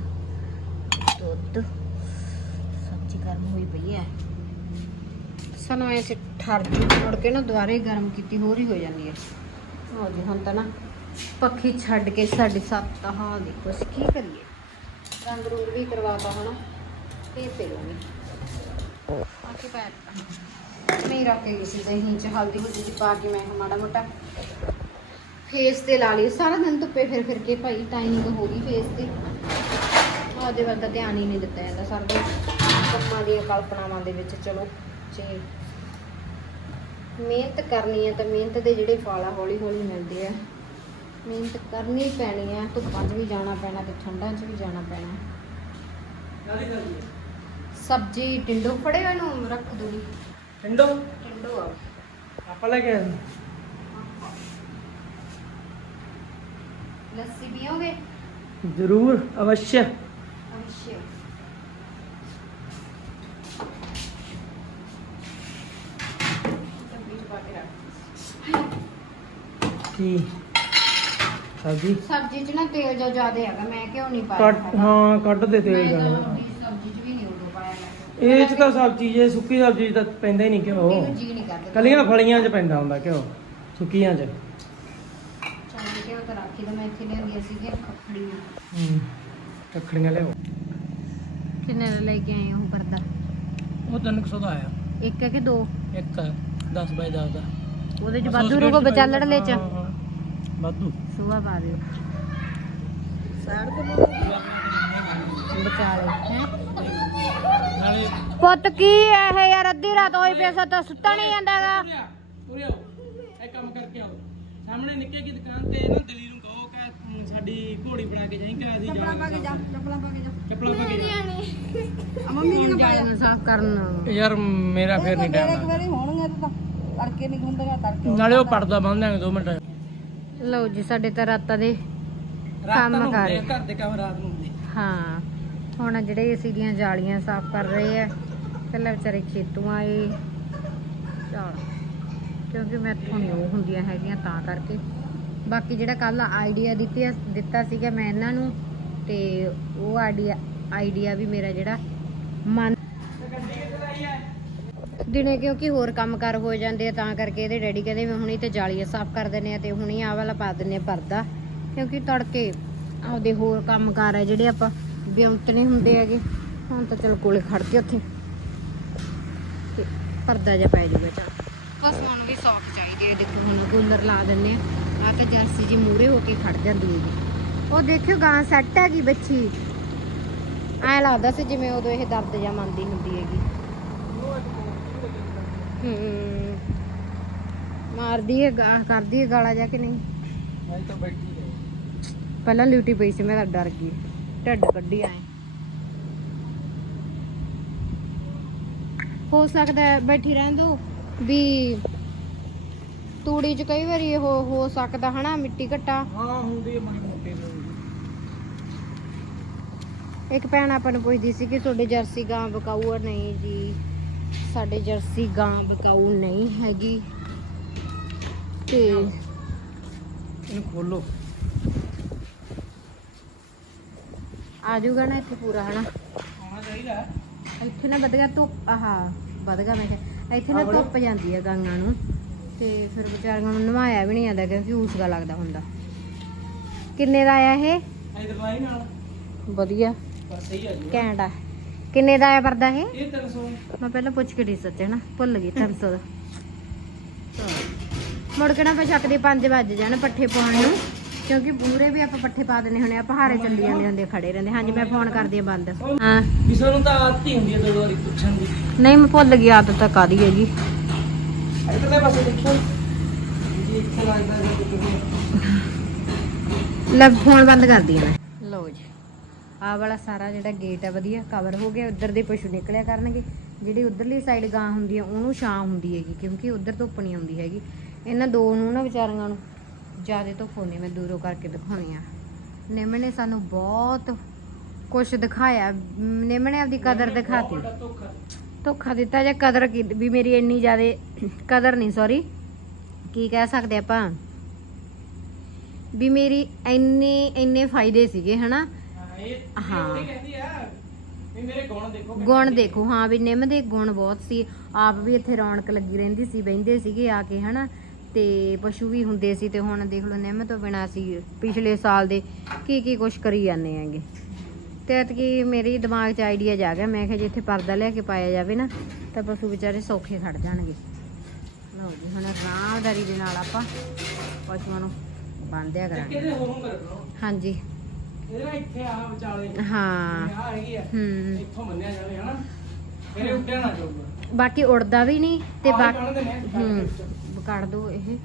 ਦੁੱਧ ਸਬਜ਼ੀ ਗਰਮ ਹੋਈ ਪਈ ਹੈ ਸਾਨੂੰ ਐਸੇ ਠਰ ਜੂ, ਮੁੜ ਕੇ ਨਾ ਦੁਬਾਰੇ ਗਰਮ ਕੀਤੀ ਹੋਰ ਹੀ ਹੋ ਜਾਂਦੀ ਹੈ ਹੋ ਜੀ, ਹੁਣ ਤਾਂ ਨਾ ਪੱਖੀ ਛੱਡ ਕੇ ਸਾਡੀ ਸੱਤ ਹਾਂ ਦੇਖੋ ਅਸੀਂ ਕੀ ਕਰੀਏ। ਰੰਗ ਰੂੰਗ ਵੀ ਕਰਵਾਤਾ ਹਨਾ ਤੇ ਪੇ ਲਾਂਗੇ ਆਕੇ ਪੈਰ ਨਹੀਂ ਰੱਖ ਕੇ ਕਿਸੇ ਦਹੀਂ ਚ ਹਲਦੀ ਹੁਲਦੀ ਪਾ ਕੇ ਮੈਂ ਮਾੜਾ ਮੋਟਾ ਫੇਸ ਤੇ ਲਾ ਲਈ ਸਾਰਾ ਦਿਨ ਧੁੱਪੇ ਫਿਰ ਫਿਰ ਕੇ ਭਾਈ ਟਾਈਮਿੰਗ ਹੋ ਗਈ ਫੇਸ ਤੇ। ਉਹਦੇ ਵੱਲ ਤਾਂ ਧਿਆਨ ਹੀ ਨਹੀਂ ਦਿੱਤਾ ਜਾਂਦਾ ਸਾਰਾ ਦਿਨ। ਕੰਮਾਂ ਦੀਆਂ ਕਲਪਨਾਵਾਂ ਦੇ ਵਿੱਚ ਚਲੋ ਜੇ ਮਿਹਨਤ ਕਰਨੀ ਹੈ ਤਾਂ ਮਿਹਨਤ ਦੇ ਜਿਹੜੇ ਫਲ ਆ ਹੌਲੀ ਹੌਲੀ ਮਿਲਦੇ ਆ। ਮਿਹਨਤ ਕਰਨੀ ਪੈਣੀ ਆ ਧੁੱਪਾਂ 'ਚ ਵੀ ਜਾਣਾ ਪੈਣਾ ਤੇ ਠੰਡਾਂ 'ਚ ਵੀ ਜਾਣਾ ਪੈਣਾ। ਸਬਜ਼ੀ ਹੈ? ਟਿੰਡੋ ਫੜੇ ਹੋਏ ਨੂੰ ਰੱਖ ਦੂਗੀ। ਟਿੰਡੋ? ਟਿੰਡੋ ਆ। ਆਪਾਂ ਲੈ ਕੇ ਆਏ ਸੀ। ਲੱਸੀ ਜ਼ਰੂਰ ਅਵਸ਼ਯ। ਕੀ ਸਬਜ਼ੀ? ਸਬਜ਼ੀ ਚ ਨਾ ਤੇਲ ਜੋ ਜ਼ਿਆਦਾ ਹੈਗਾ ਮੈਂ ਕਿਉਂ ਨਹੀਂ ਪਾਇਆ ਹਾਂ ਕੱਢ ਦੇ ਤੇਲ ਦਾ ਸਬਜ਼ੀ ਚ ਵੀ ਨਹੀਂ ਉਦੋਂ ਪਾਇਆ ਇਹ ਚ ਤਾਂ ਸਬਜ਼ੀ ਜੇ ਸੁੱਕੀ ਸਬਜ਼ੀ ਤਾਂ ਪੈਂਦਾ ਹੀ ਨਹੀਂ ਕਿਉਂ ਕਲੀਆਂ ਫਲੀਆਂ ਚ ਪੈਂਦਾ ਹੁੰਦਾ ਕਿਉਂ ਸੁੱਕੀਆਂ ਚ। ਕਿਉਂ ਤਾਂ ਰੱਖੀ ਤਾਂ ਮੈਂ ਇੱਥੇ ਲਿਆਂਦੀਆਂ ਸੀਗੀਆਂ ਖੱਖੜੀਆਂ ਹੂੰ ਰੱਖੜੀਆਂ ਲਿਆਓ ਕਿੰਨੇ ਦਾ ਲੈ ਕੇ ਆਏ ਉਹ ਪਰਦਾ? ਉਹ 300 ਦਾ ਆਇਆ। ਇੱਕ ਹੈ ਕਿ ਦੋ? ਇੱਕ 10 ਬਾਈ 10 ਦਾ। ਉਹਦੇ 'ਚ ਬਸ ਵਾਧੂ ਉਸ ਰੋਗੋ ਰੇਟ 'ਚ ਬਚਾਲੜ ਲੈ ਚ ਹਾਂ, ਹਾਂ, ਵਾਧੂ। ਸੁਆ ਪਾ ਦਿਓ। ਬਚਾ ਲੈ ਹੈ? ਨਾਲੇ ਪੁੱਤ ਕੀ ਇਹ ਯਾਰ ਅੱਧੀ ਰਾਤ ਹੋਈ ਪਈ ਸਾ ਤਾਂ ਸੁੱਤਾ ਨਹੀਂ ਜਾਂਦਾਗਾ। ਉਰੇ ਆਓ ਇਹ ਕੰਮ ਕਰਕੇ ਆਓ। ਸਾਹਮਣੇ ਨਿੱਕੇ ਕੀ ਦੁਕਾਨ ਤੇ ਨਾ ਦਲੀ ਨੂੰ ਕਹੋ ਕਿ ਅਮ, ਸਾਡੀ ਘੋੜੀ ਬਣਾ ਕੇ ਜਾਈਂ ਕਿ ਅਸੀਂ ਚੱਪਲਾਂ ਪਾ ਕੇ ਜਾ ਚੱਪਲਾਂ ਪਾ ਕੇ ਜਾ। ਚੱਪਲਾਂ ਪਾ ਕੇ ਜਾ। ਮੰਮੀ ਦੀਆਂ ਸਾਫ਼ ਕਰਨ। ਯਾਰ ਮੇਰਾ ਫੇਰ ਨਹੀਂ ਟਾਈਮ ਵਾਰੀ ਹੋਣਗੇ ਤਾਂ। ਤੜਕੇ ਨਹੀਂ ਹੁੰਦੀਆਂ ਤੜਕੇ ਨਾਲੇ ਉਹ ਪੜਦਾ ਬੰਨ ਦਾਂਗੇ 2 ਮਿੰਟ। ਲਓ ਜੀ ਸਾਡੇ ਤਾਂ ਰਾਤਾਂ ਦੇ ਕੰਮ ਨੂੰ ਕਰ। ਘਰ ਦੇ ਕੰਮ ਰਾਤ ਨੂੰ ਹੁੰਦੇ। ਹਾਂ ਹੁਣ ਜਿਹੜੇ ਅਸੀਂ ਦੀਆਂ ਜਾਲੀਆਂ ਸਾਫ਼ ਕਰ ਰਹੇ ਆ ਪਹਿਲਾਂ ਵਿਚਾਰੇ ਖੇਤੋਂ ਆਏ। ਚਲ ਕਿਉਂਕਿ ਮੈਥੋਂ ਨਹੀਂ ਉਹ ਹੁੰਦੀਆਂ ਹੈਗੀਆਂ ਤਾਂ ਕਰਕੇ। ਬਾਕੀ ਜਿਹੜਾ ਕੱਲ ਆਈਡੀਆ ਦਿੱਤੀ ਦਿੱਤਾ ਸੀਗਾ ਮੈਂ ਇਹਨਾਂ ਨੂੰ, ਤੇ ਉਹ ਆਈਡੀਆ ਆਈਡੀਆ ਵੀ ਮੇਰਾ ਜਿਹੜਾ ਮਨ ਦਿਨੇ ਕਿਉਂਕਿ ਹੋਰ ਕੰਮਕਾਰ ਹੋ ਜਾਂਦੇ ਆ, ਤਾਂ ਕਰਕੇ ਇਹਦੇ ਡੈਡੀ ਕਹਿੰਦੇ ਵੀ ਹੁਣੀ ਤੇ ਜਾਲੀਆਂ ਸਾਫ਼ ਕਰ ਦਿੰਨੇ ਆ ਤੇ ਹੁਣੀ ਆਹ ਵਾਲਾ ਪਾ ਦਿੰਨੇ ਆ ਪਰਦਾ, ਕਿਉਂਕਿ ਤੜਕੇ ਆਪਦੇ ਹੋਰ ਕੰਮ ਕੰਮਕਾਰ ਆ ਜਿਹੜੇ ਆਪਾਂ ਬਿਉਂਤਣੇ ਹੁੰਦੇ ਹੈਗੇ, ਹੁਣ ਤਾਂ ਚਲ ਕੋਲੇ ਖੜ ਕੇ ਉੱਥੇ। ਤੇ ਪਰਦਾ ਜਿਹਾ ਪੈ ਜਾਊਗਾ ਚਲ ਪਸ਼ੂਆਂ ਨੂੰ ਵੀ ਸੌਖ ਚਾਹੀਦੀ ਹੈ ਦੇਖੋ ਹੁਣ ਕੂਲਰ ਲਾ ਦਿੰਨੇ ਆ। ਆ ਤੇ ਜਰਸੀ ਜੀ ਮੂਰੇ ਹੋ ਕੇ ਖੜ ਜਾਂਦੀ ਹੈਗੀ। ਉਹ ਦੇਖਿਓ ਗਾਂ ਸੈੱਟ ਹੈਗੀ ਬੱਚੀ। ਐ ਲੱਗਦਾ ਸੀ ਜਿਵੇਂ ਉਦੋਂ ਇਹ ਦਰਦ ਜਾਂ ਮੰਨਦੀ ਹੁੰਦੀ ਹੈਗੀ। ਹੂੰ। ਮਾਰਦੀ ਹੈ ਗਾ- ਕਰਦੀ ਹੈ ਗਾਲਾਂ ਜਾ ਕਿ ਨਹੀਂ? ਮੈਂ ਤਾਂ ਬੈਠੀ ਰਹੀ। ਪਹਿਲਾਂ ਲਿਊਟੀ ਪਈ ਸੀ ਮੈਂ ਤਾਂ ਡਰ ਗਈ। ਢੱਡ ਕੱਢੀ ਆਏ ਹੋ ਸਕਦਾ ਹੈ ਬੈਠੀ ਰਹਿਣ ਦੋ ਵੀ ਤੂੜੀ 'ਚ ਕਈ ਵਾਰੀ ਇਹ ਹੋ ਸਕਦਾ ਹਨਾ ਮਿੱਟੀ ਘੱਟਾ। ਹਾਂ ਹੁੰਦੀ ਹੈ ਮਾੜੀ ਮੋਟੀ ਨੂੰ ਇੱਕ ਭੈਣ ਆਪਾਂ ਨੂੰ ਪੁੱਛਦੀ ਸੀ ਕਿ ਤੁਹਾਡੇ ਜਰਸੀ ਗਾਂ ਬਕਾਊ ਆ ਨਹੀਂ ਜੀ? ਸਾਡੇ ਜਰਸੀ ਗਾਂ ਬਕਾਊ ਨਹੀਂ ਹੈਗੀ। ਤੇ ਇਹਨੂੰ ਖੋਲੋ। ਆ ਜਾਊਗਾ ਨਾ ਇੱਥੇ ਪੂਰਾ ਹਨਾ? ਆਉਣਾ ਚਾਹੀਦਾ ਇੱਥੇ ਨਾ ਵਧਗਾ ਧੁੱਪ ਆਹ ਵਧਗਾ ਮੈਂ ਕਿਹਾ। ਇੱਥੇ ਨਾ ਧੁੱਪ ਜਾਂਦੀ ਹੈ ਗਾਂਆਂ ਨੂੰ। ਤੇ ਫਿਰ ਵਿਚਾਰੀਆਂ ਨੂੰ ਨਵਾਇਆ ਵੀ ਨਹੀਂ ਜਾਂਦਾ ਕਿਉਂਕਿ ਊਸਗਾ ਲੱਗਦਾ ਹੁੰਦਾ। ਕਿੰਨੇ ਦਾ ਆਇਆ ਇਹ? ਨਾਲ। ਵਧੀਆ। ਸਹੀ ਆ ਜੀ। ਘੈਂਟ ਆ। ਕਿੰਨੇ ਦਾ ਆਇਆ ਪਰਦਾ ਇਹ? ਇਹ 300 ਮੈਂ ਪਹਿਲਾਂ ਪੁੱਛ ਕੇ ਨਹੀਂ ਸੱਚੇ ਨਾ ਭੁੱਲ ਗਈ 300 ਦਾ। ਮੁੜ ਕੇ ਨਾ ਫੇ ਚੱਕਦੇ 5 ਵਜ ਜਾਣ ਪੱਠੇ ਪਾਉਣ ਨੂੰ ਕਿਉਂਕਿ ਪੂਰੇ ਵੀ ਆਪਾਂ ਪੱਠੇ ਪਾ ਦਿੰਦੇ ਹੁੰਦੇ ਆ ਪਹਾੜੇ ਚੱਲੀ ਜਾਂਦੇ ਹੁੰਦੇ ਖੜੇ ਰਹਿੰਦੇ ਹਾਂਜੀ ਮੈਂ ਫੋਨ ਕਰਦੀ ਆ ਬੰਦ। ਹਾਂ ਵੀ ਸਾਨੂੰ ਤਾਂ ਆਦਤ ਹੀ ਹੁੰਦੀ ਹੈ ਦੋ ਵਾਰੀ ਪੁੱਛਣ ਦੀ। ਨਹੀਂ ਮੈਂ ਭੁੱਲ ਗਈ ਆਦਤ ਤਾਂ ਕਾਦੀ ਹੈ ਜੀ ਇਧਰਲੇ ਪਾਸੇ ਦੇਖੋ। ਜੀ ਇੱਥੇ ਲੱਗਦਾ ਜੇ ਤੁਸੀਂ ਲੈ ਫੋਨ ਬੰਦ ਕਰਦੀ ਆ ਮੈਂ। ਲਓ ਜੀ ਆਹ ਵਾਲਾ ਸਾਰਾ ਜਿਹੜਾ ਗੇਟ ਹੈ ਵਧੀਆ ਕਵਰ ਹੋ ਗਿਆ ਉੱਧਰ ਦੇ ਪਸ਼ੂ ਨਿਕਲਿਆ ਕਰਨਗੇ। ਜਿਹੜੀ ਉਧਰਲੀ ਸਾਈਡ ਗਾਂ ਹੁੰਦੀ ਹੈ ਉਹਨੂੰ ਛਾਂ ਹੁੰਦੀ ਹੈਗੀ ਕਿਉਂਕਿ ਉਧਰ ਧੁੱਪ ਨਹੀਂ ਆਉਂਦੀ ਹੈਗੀ। ਇਹਨਾਂ ਦੋ ਨੂੰ ਨਾ ਵਿਚਾਰੀਆਂ ਨੂੰ ਜ਼ਿਆਦਾ ਧੁੱਪ ਹੁੰਦੀ ਮੈਂ ਦੂਰੋਂ ਕਰਕੇ ਦਿਖਾਉਣੀ ਆ। ਨਿੰਮ ਨੇ ਸਾਨੂੰ ਬਹੁਤ ਕੁਝ ਦਿਖਾਇਆ ਨਿੰਮ ਨੇ ਆਪਦੀ ਕਦਰ ਦਿਖਾਤੀ। ਧੋਖਾ ਦਿੱਤਾ ਜਾਂ ਕਦਰ ਵੀ ਮੇਰੀ ਇੰਨੀ ਜ਼ਿਆਦਾ ਕਦਰ ਨਹੀਂ ਸੌਰੀ ਕੀ ਕਹਿ ਸਕਦੇ ਆਪਾਂ? ਵੀ ਮੇਰੀ ਇੰਨੇ ਇੰਨੇ ਫਾਇਦੇ ਸੀਗੇ ਹਨਾ? ਹਾਂ ਮੇਰੇ ਗੁਣ ਦੇਖੋ ਗੁਣ। ਦੇਖੋ। ਹਾਂ ਵੀ ਨਿੰਮ ਦੇ ਗੁਣ ਬਹੁਤ ਸੀ। ਆਪ ਵੀ ਇੱਥੇ ਰੌਣਕ ਲੱਗੀ ਰਹਿੰਦੀ ਸੀ ਬਹਿੰਦੇ ਸੀਗੇ ਆ ਕੇ ਹਨਾ? ਤੇ ਪਸ਼ੂ ਵੀ ਹੁੰਦੇ ਸੀ ਤੇ ਹੁਣ ਦੇਖ ਲਓ ਨਿੰਮ ਤੋਂ ਬਿਨਾ ਸੀ ਪਿਛਲੇ ਸਾਲ ਦੇ ਕੀ ਕੀ ਕੁਛ ਕਰੀ ਜਾਂਦੇ ਆਂਗੇ ਐਤਕੀ ਮੇਰੀ ਦਿਮਾਗ 'ਚ ਆਈਡੀਆ ਜਾ ਗਿਆ। ਮੈਂ ਕਿਹਾ ਜੇ ਇੱਥੇ ਪਰਦਾ ਲਿਆ ਕੇ ਪਾਇਆ ਜਾਵੇ ਨਾ ਤਾਂ ਪਸ਼ੂ ਵਿਚਾਰੇ ਸੌਖੇ ਖੜ ਜਾਣਗੇ। ਲਓ ਜੀ ਹੁਣ ਆਰਾਮਦਾਰੀ ਦੇ ਨਾਲ ਆਪਾਂ ਪਸ਼ੂਆਂ ਨੂੰ ਬੰਨ੍ਹਿਆ ਕਰਾਂਗੇ। ਹਾਂਜੀ। ਇਹਦੇ ਇੱਥੇ ਆ ਵਿਚਾਲੇ। ਹਾਂ। ਆ ਹੈਗੀ ਆ। ਹੂੰ। ਇੱਥੋਂ ਮੰਨਿਆ ਜਾਵੇ ਹਨਾ? ਮੇਰੇ ਉੱਡਿਆ ਨਾ ਜਾਊਗਾ। ਬਾਕੀ ਉੜਦਾ ਵੀ ਨਹੀਂ ਤੇ ਆਹ ਬਾਕੀ ਹੂੰ। ਕੱਢ ਦੋ ਇਹ।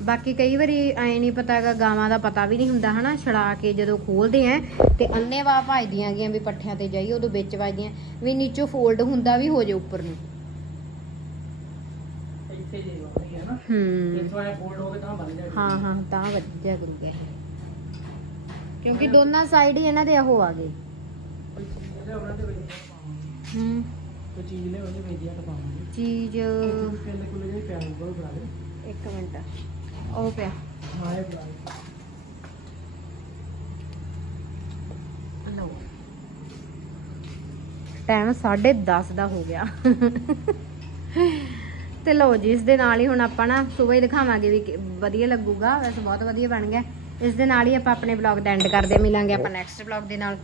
ਬਾਕੀ ਕਈ ਵਾਰੀ ਐ ਨਹੀਂ ਪਤਾਗਾ ਗਾਵਾਂ ਦਾ ਪਤਾ ਵੀ ਨਹੀਂ ਹੁੰਦਾ ਹਨਾ ਛੜਾ ਕੇ ਜਦੋਂ ਖੋਲਦੇ ਆ ਤੇ ਅੰਨੇਵਾ ਭਜਦੀਆਂ ਗੀਆਂ ਵੀ ਪੱਠਿਆਂ ਤੇ ਜਾਈ ਉਦੋਂ ਵਿੱਚ ਵੱਜਦੀਆਂ ਵੀ ਨੀਚੋਂ ਫੋਲਡ ਹੁੰਦਾ ਵੀ ਹੋ ਜੇ ਉੱਪਰ ਨੂੰ। ਇੱਥੇ ਜੇ ਵਾਲੀ ਹੈ ਨਾ ਹੂੰ। ਇੱਥੋਂ ਐ ਫੋਲਡ ਹੋ ਕੇ ਤਾਂ ਬੰਨ ਜਾਵੇ ਹਾਂ ਹਾਂ ਤਾਂ ਵੱਜਿਆ ਕਰੂਗਾ ਕਿਉਂਕਿ ਦੋਨਾਂ ਸਾਈਡ ਹੀ ਇਹਨਾਂ ਦੇ ਉਹ ਆ ਗਏ। ਹੂੰ। ਕੋਈ ਚੀਜ਼ ਲੈ ਉਹਦੇ ਪਾਵਾਂਗੇ। ਕੁੱਲੇ ਬਣਾ ਦੇ ਇੱਕ ਮਿੰਟ। ਉਹ ਪਿਆ। ਟਾਈਮ 10:30 ਦਾ ਹੋ ਗਿਆ। ਤੇ ਲਓ ਜੀ ਇਸ ਦੇ ਨਾਲ ਹੀ ਹੁਣ ਆਪਾਂ ਨਾ ਸਵੇਰ ਹੀ ਦਿਖਾਵਾਂਗੇ ਵੀ ਵਧੀਆ ਲੱਗੂਗਾ। ਵੈਸੇ ਬਹੁਤ ਵਧੀਆ ਬਣ ਗਿਆ। ਇਸ ਦੇ ਨਾਲ ਹੀ ਆਪਾਂ ਆਪਣੇ ਵਲੌਗ ਦਾ ਐਂਡ ਕਰਦੇ। ਮਿਲਾਂਗੇ ਆਪਾਂ ਨੈਕਸਟ ਵਲੌਗ ਦੇ ਨਾਲ।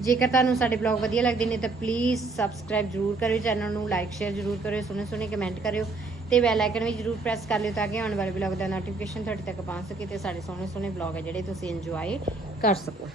ਜੇਕਰ ਤੁਹਾਨੂੰ ਸਾਡੇ ਵਲੌਗ ਵਧੀਆ ਲੱਗਦੇ ਨੇ ਤਾਂ ਪਲੀਜ਼ ਸਬਸਕ੍ਰਾਈਬ ਜ਼ਰੂਰ ਕਰਿਓ ਚੈਨਲ ਨੂੰ ਲਾਈਕ ਸ਼ੇਅਰ ਜ਼ਰੂਰ ਕਰਿਓ ਸੋਹਣੇ ਸੋਹਣੇ ਕਮੈਂਟ ਕਰਿਓ। ਤੇ ਬੈਲ ਆਈਕਨ ਵੀ ਜ਼ਰੂਰ ਪ੍ਰੈਸ ਕਰ ਲਿਓ ਤਾਂ ਕਿ ਆਉਣ ਵਾਲੇ ਵਲੌਗ ਦਾ ਨੋਟੀਫਿਕੇਸ਼ਨ ਤੁਹਾਡੇ ਤੱਕ ਪਹੁੰਚ ਸਕੇ ਤੇ ਸਾਡੇ ਸੋਹਣੇ ਸੋਹਣੇ ਵਲੌਗ ਹੈ ਜਿਹੜੇ ਤੁਸੀਂ ਇੰਜੋਏ ਕਰ ਸਕੋ।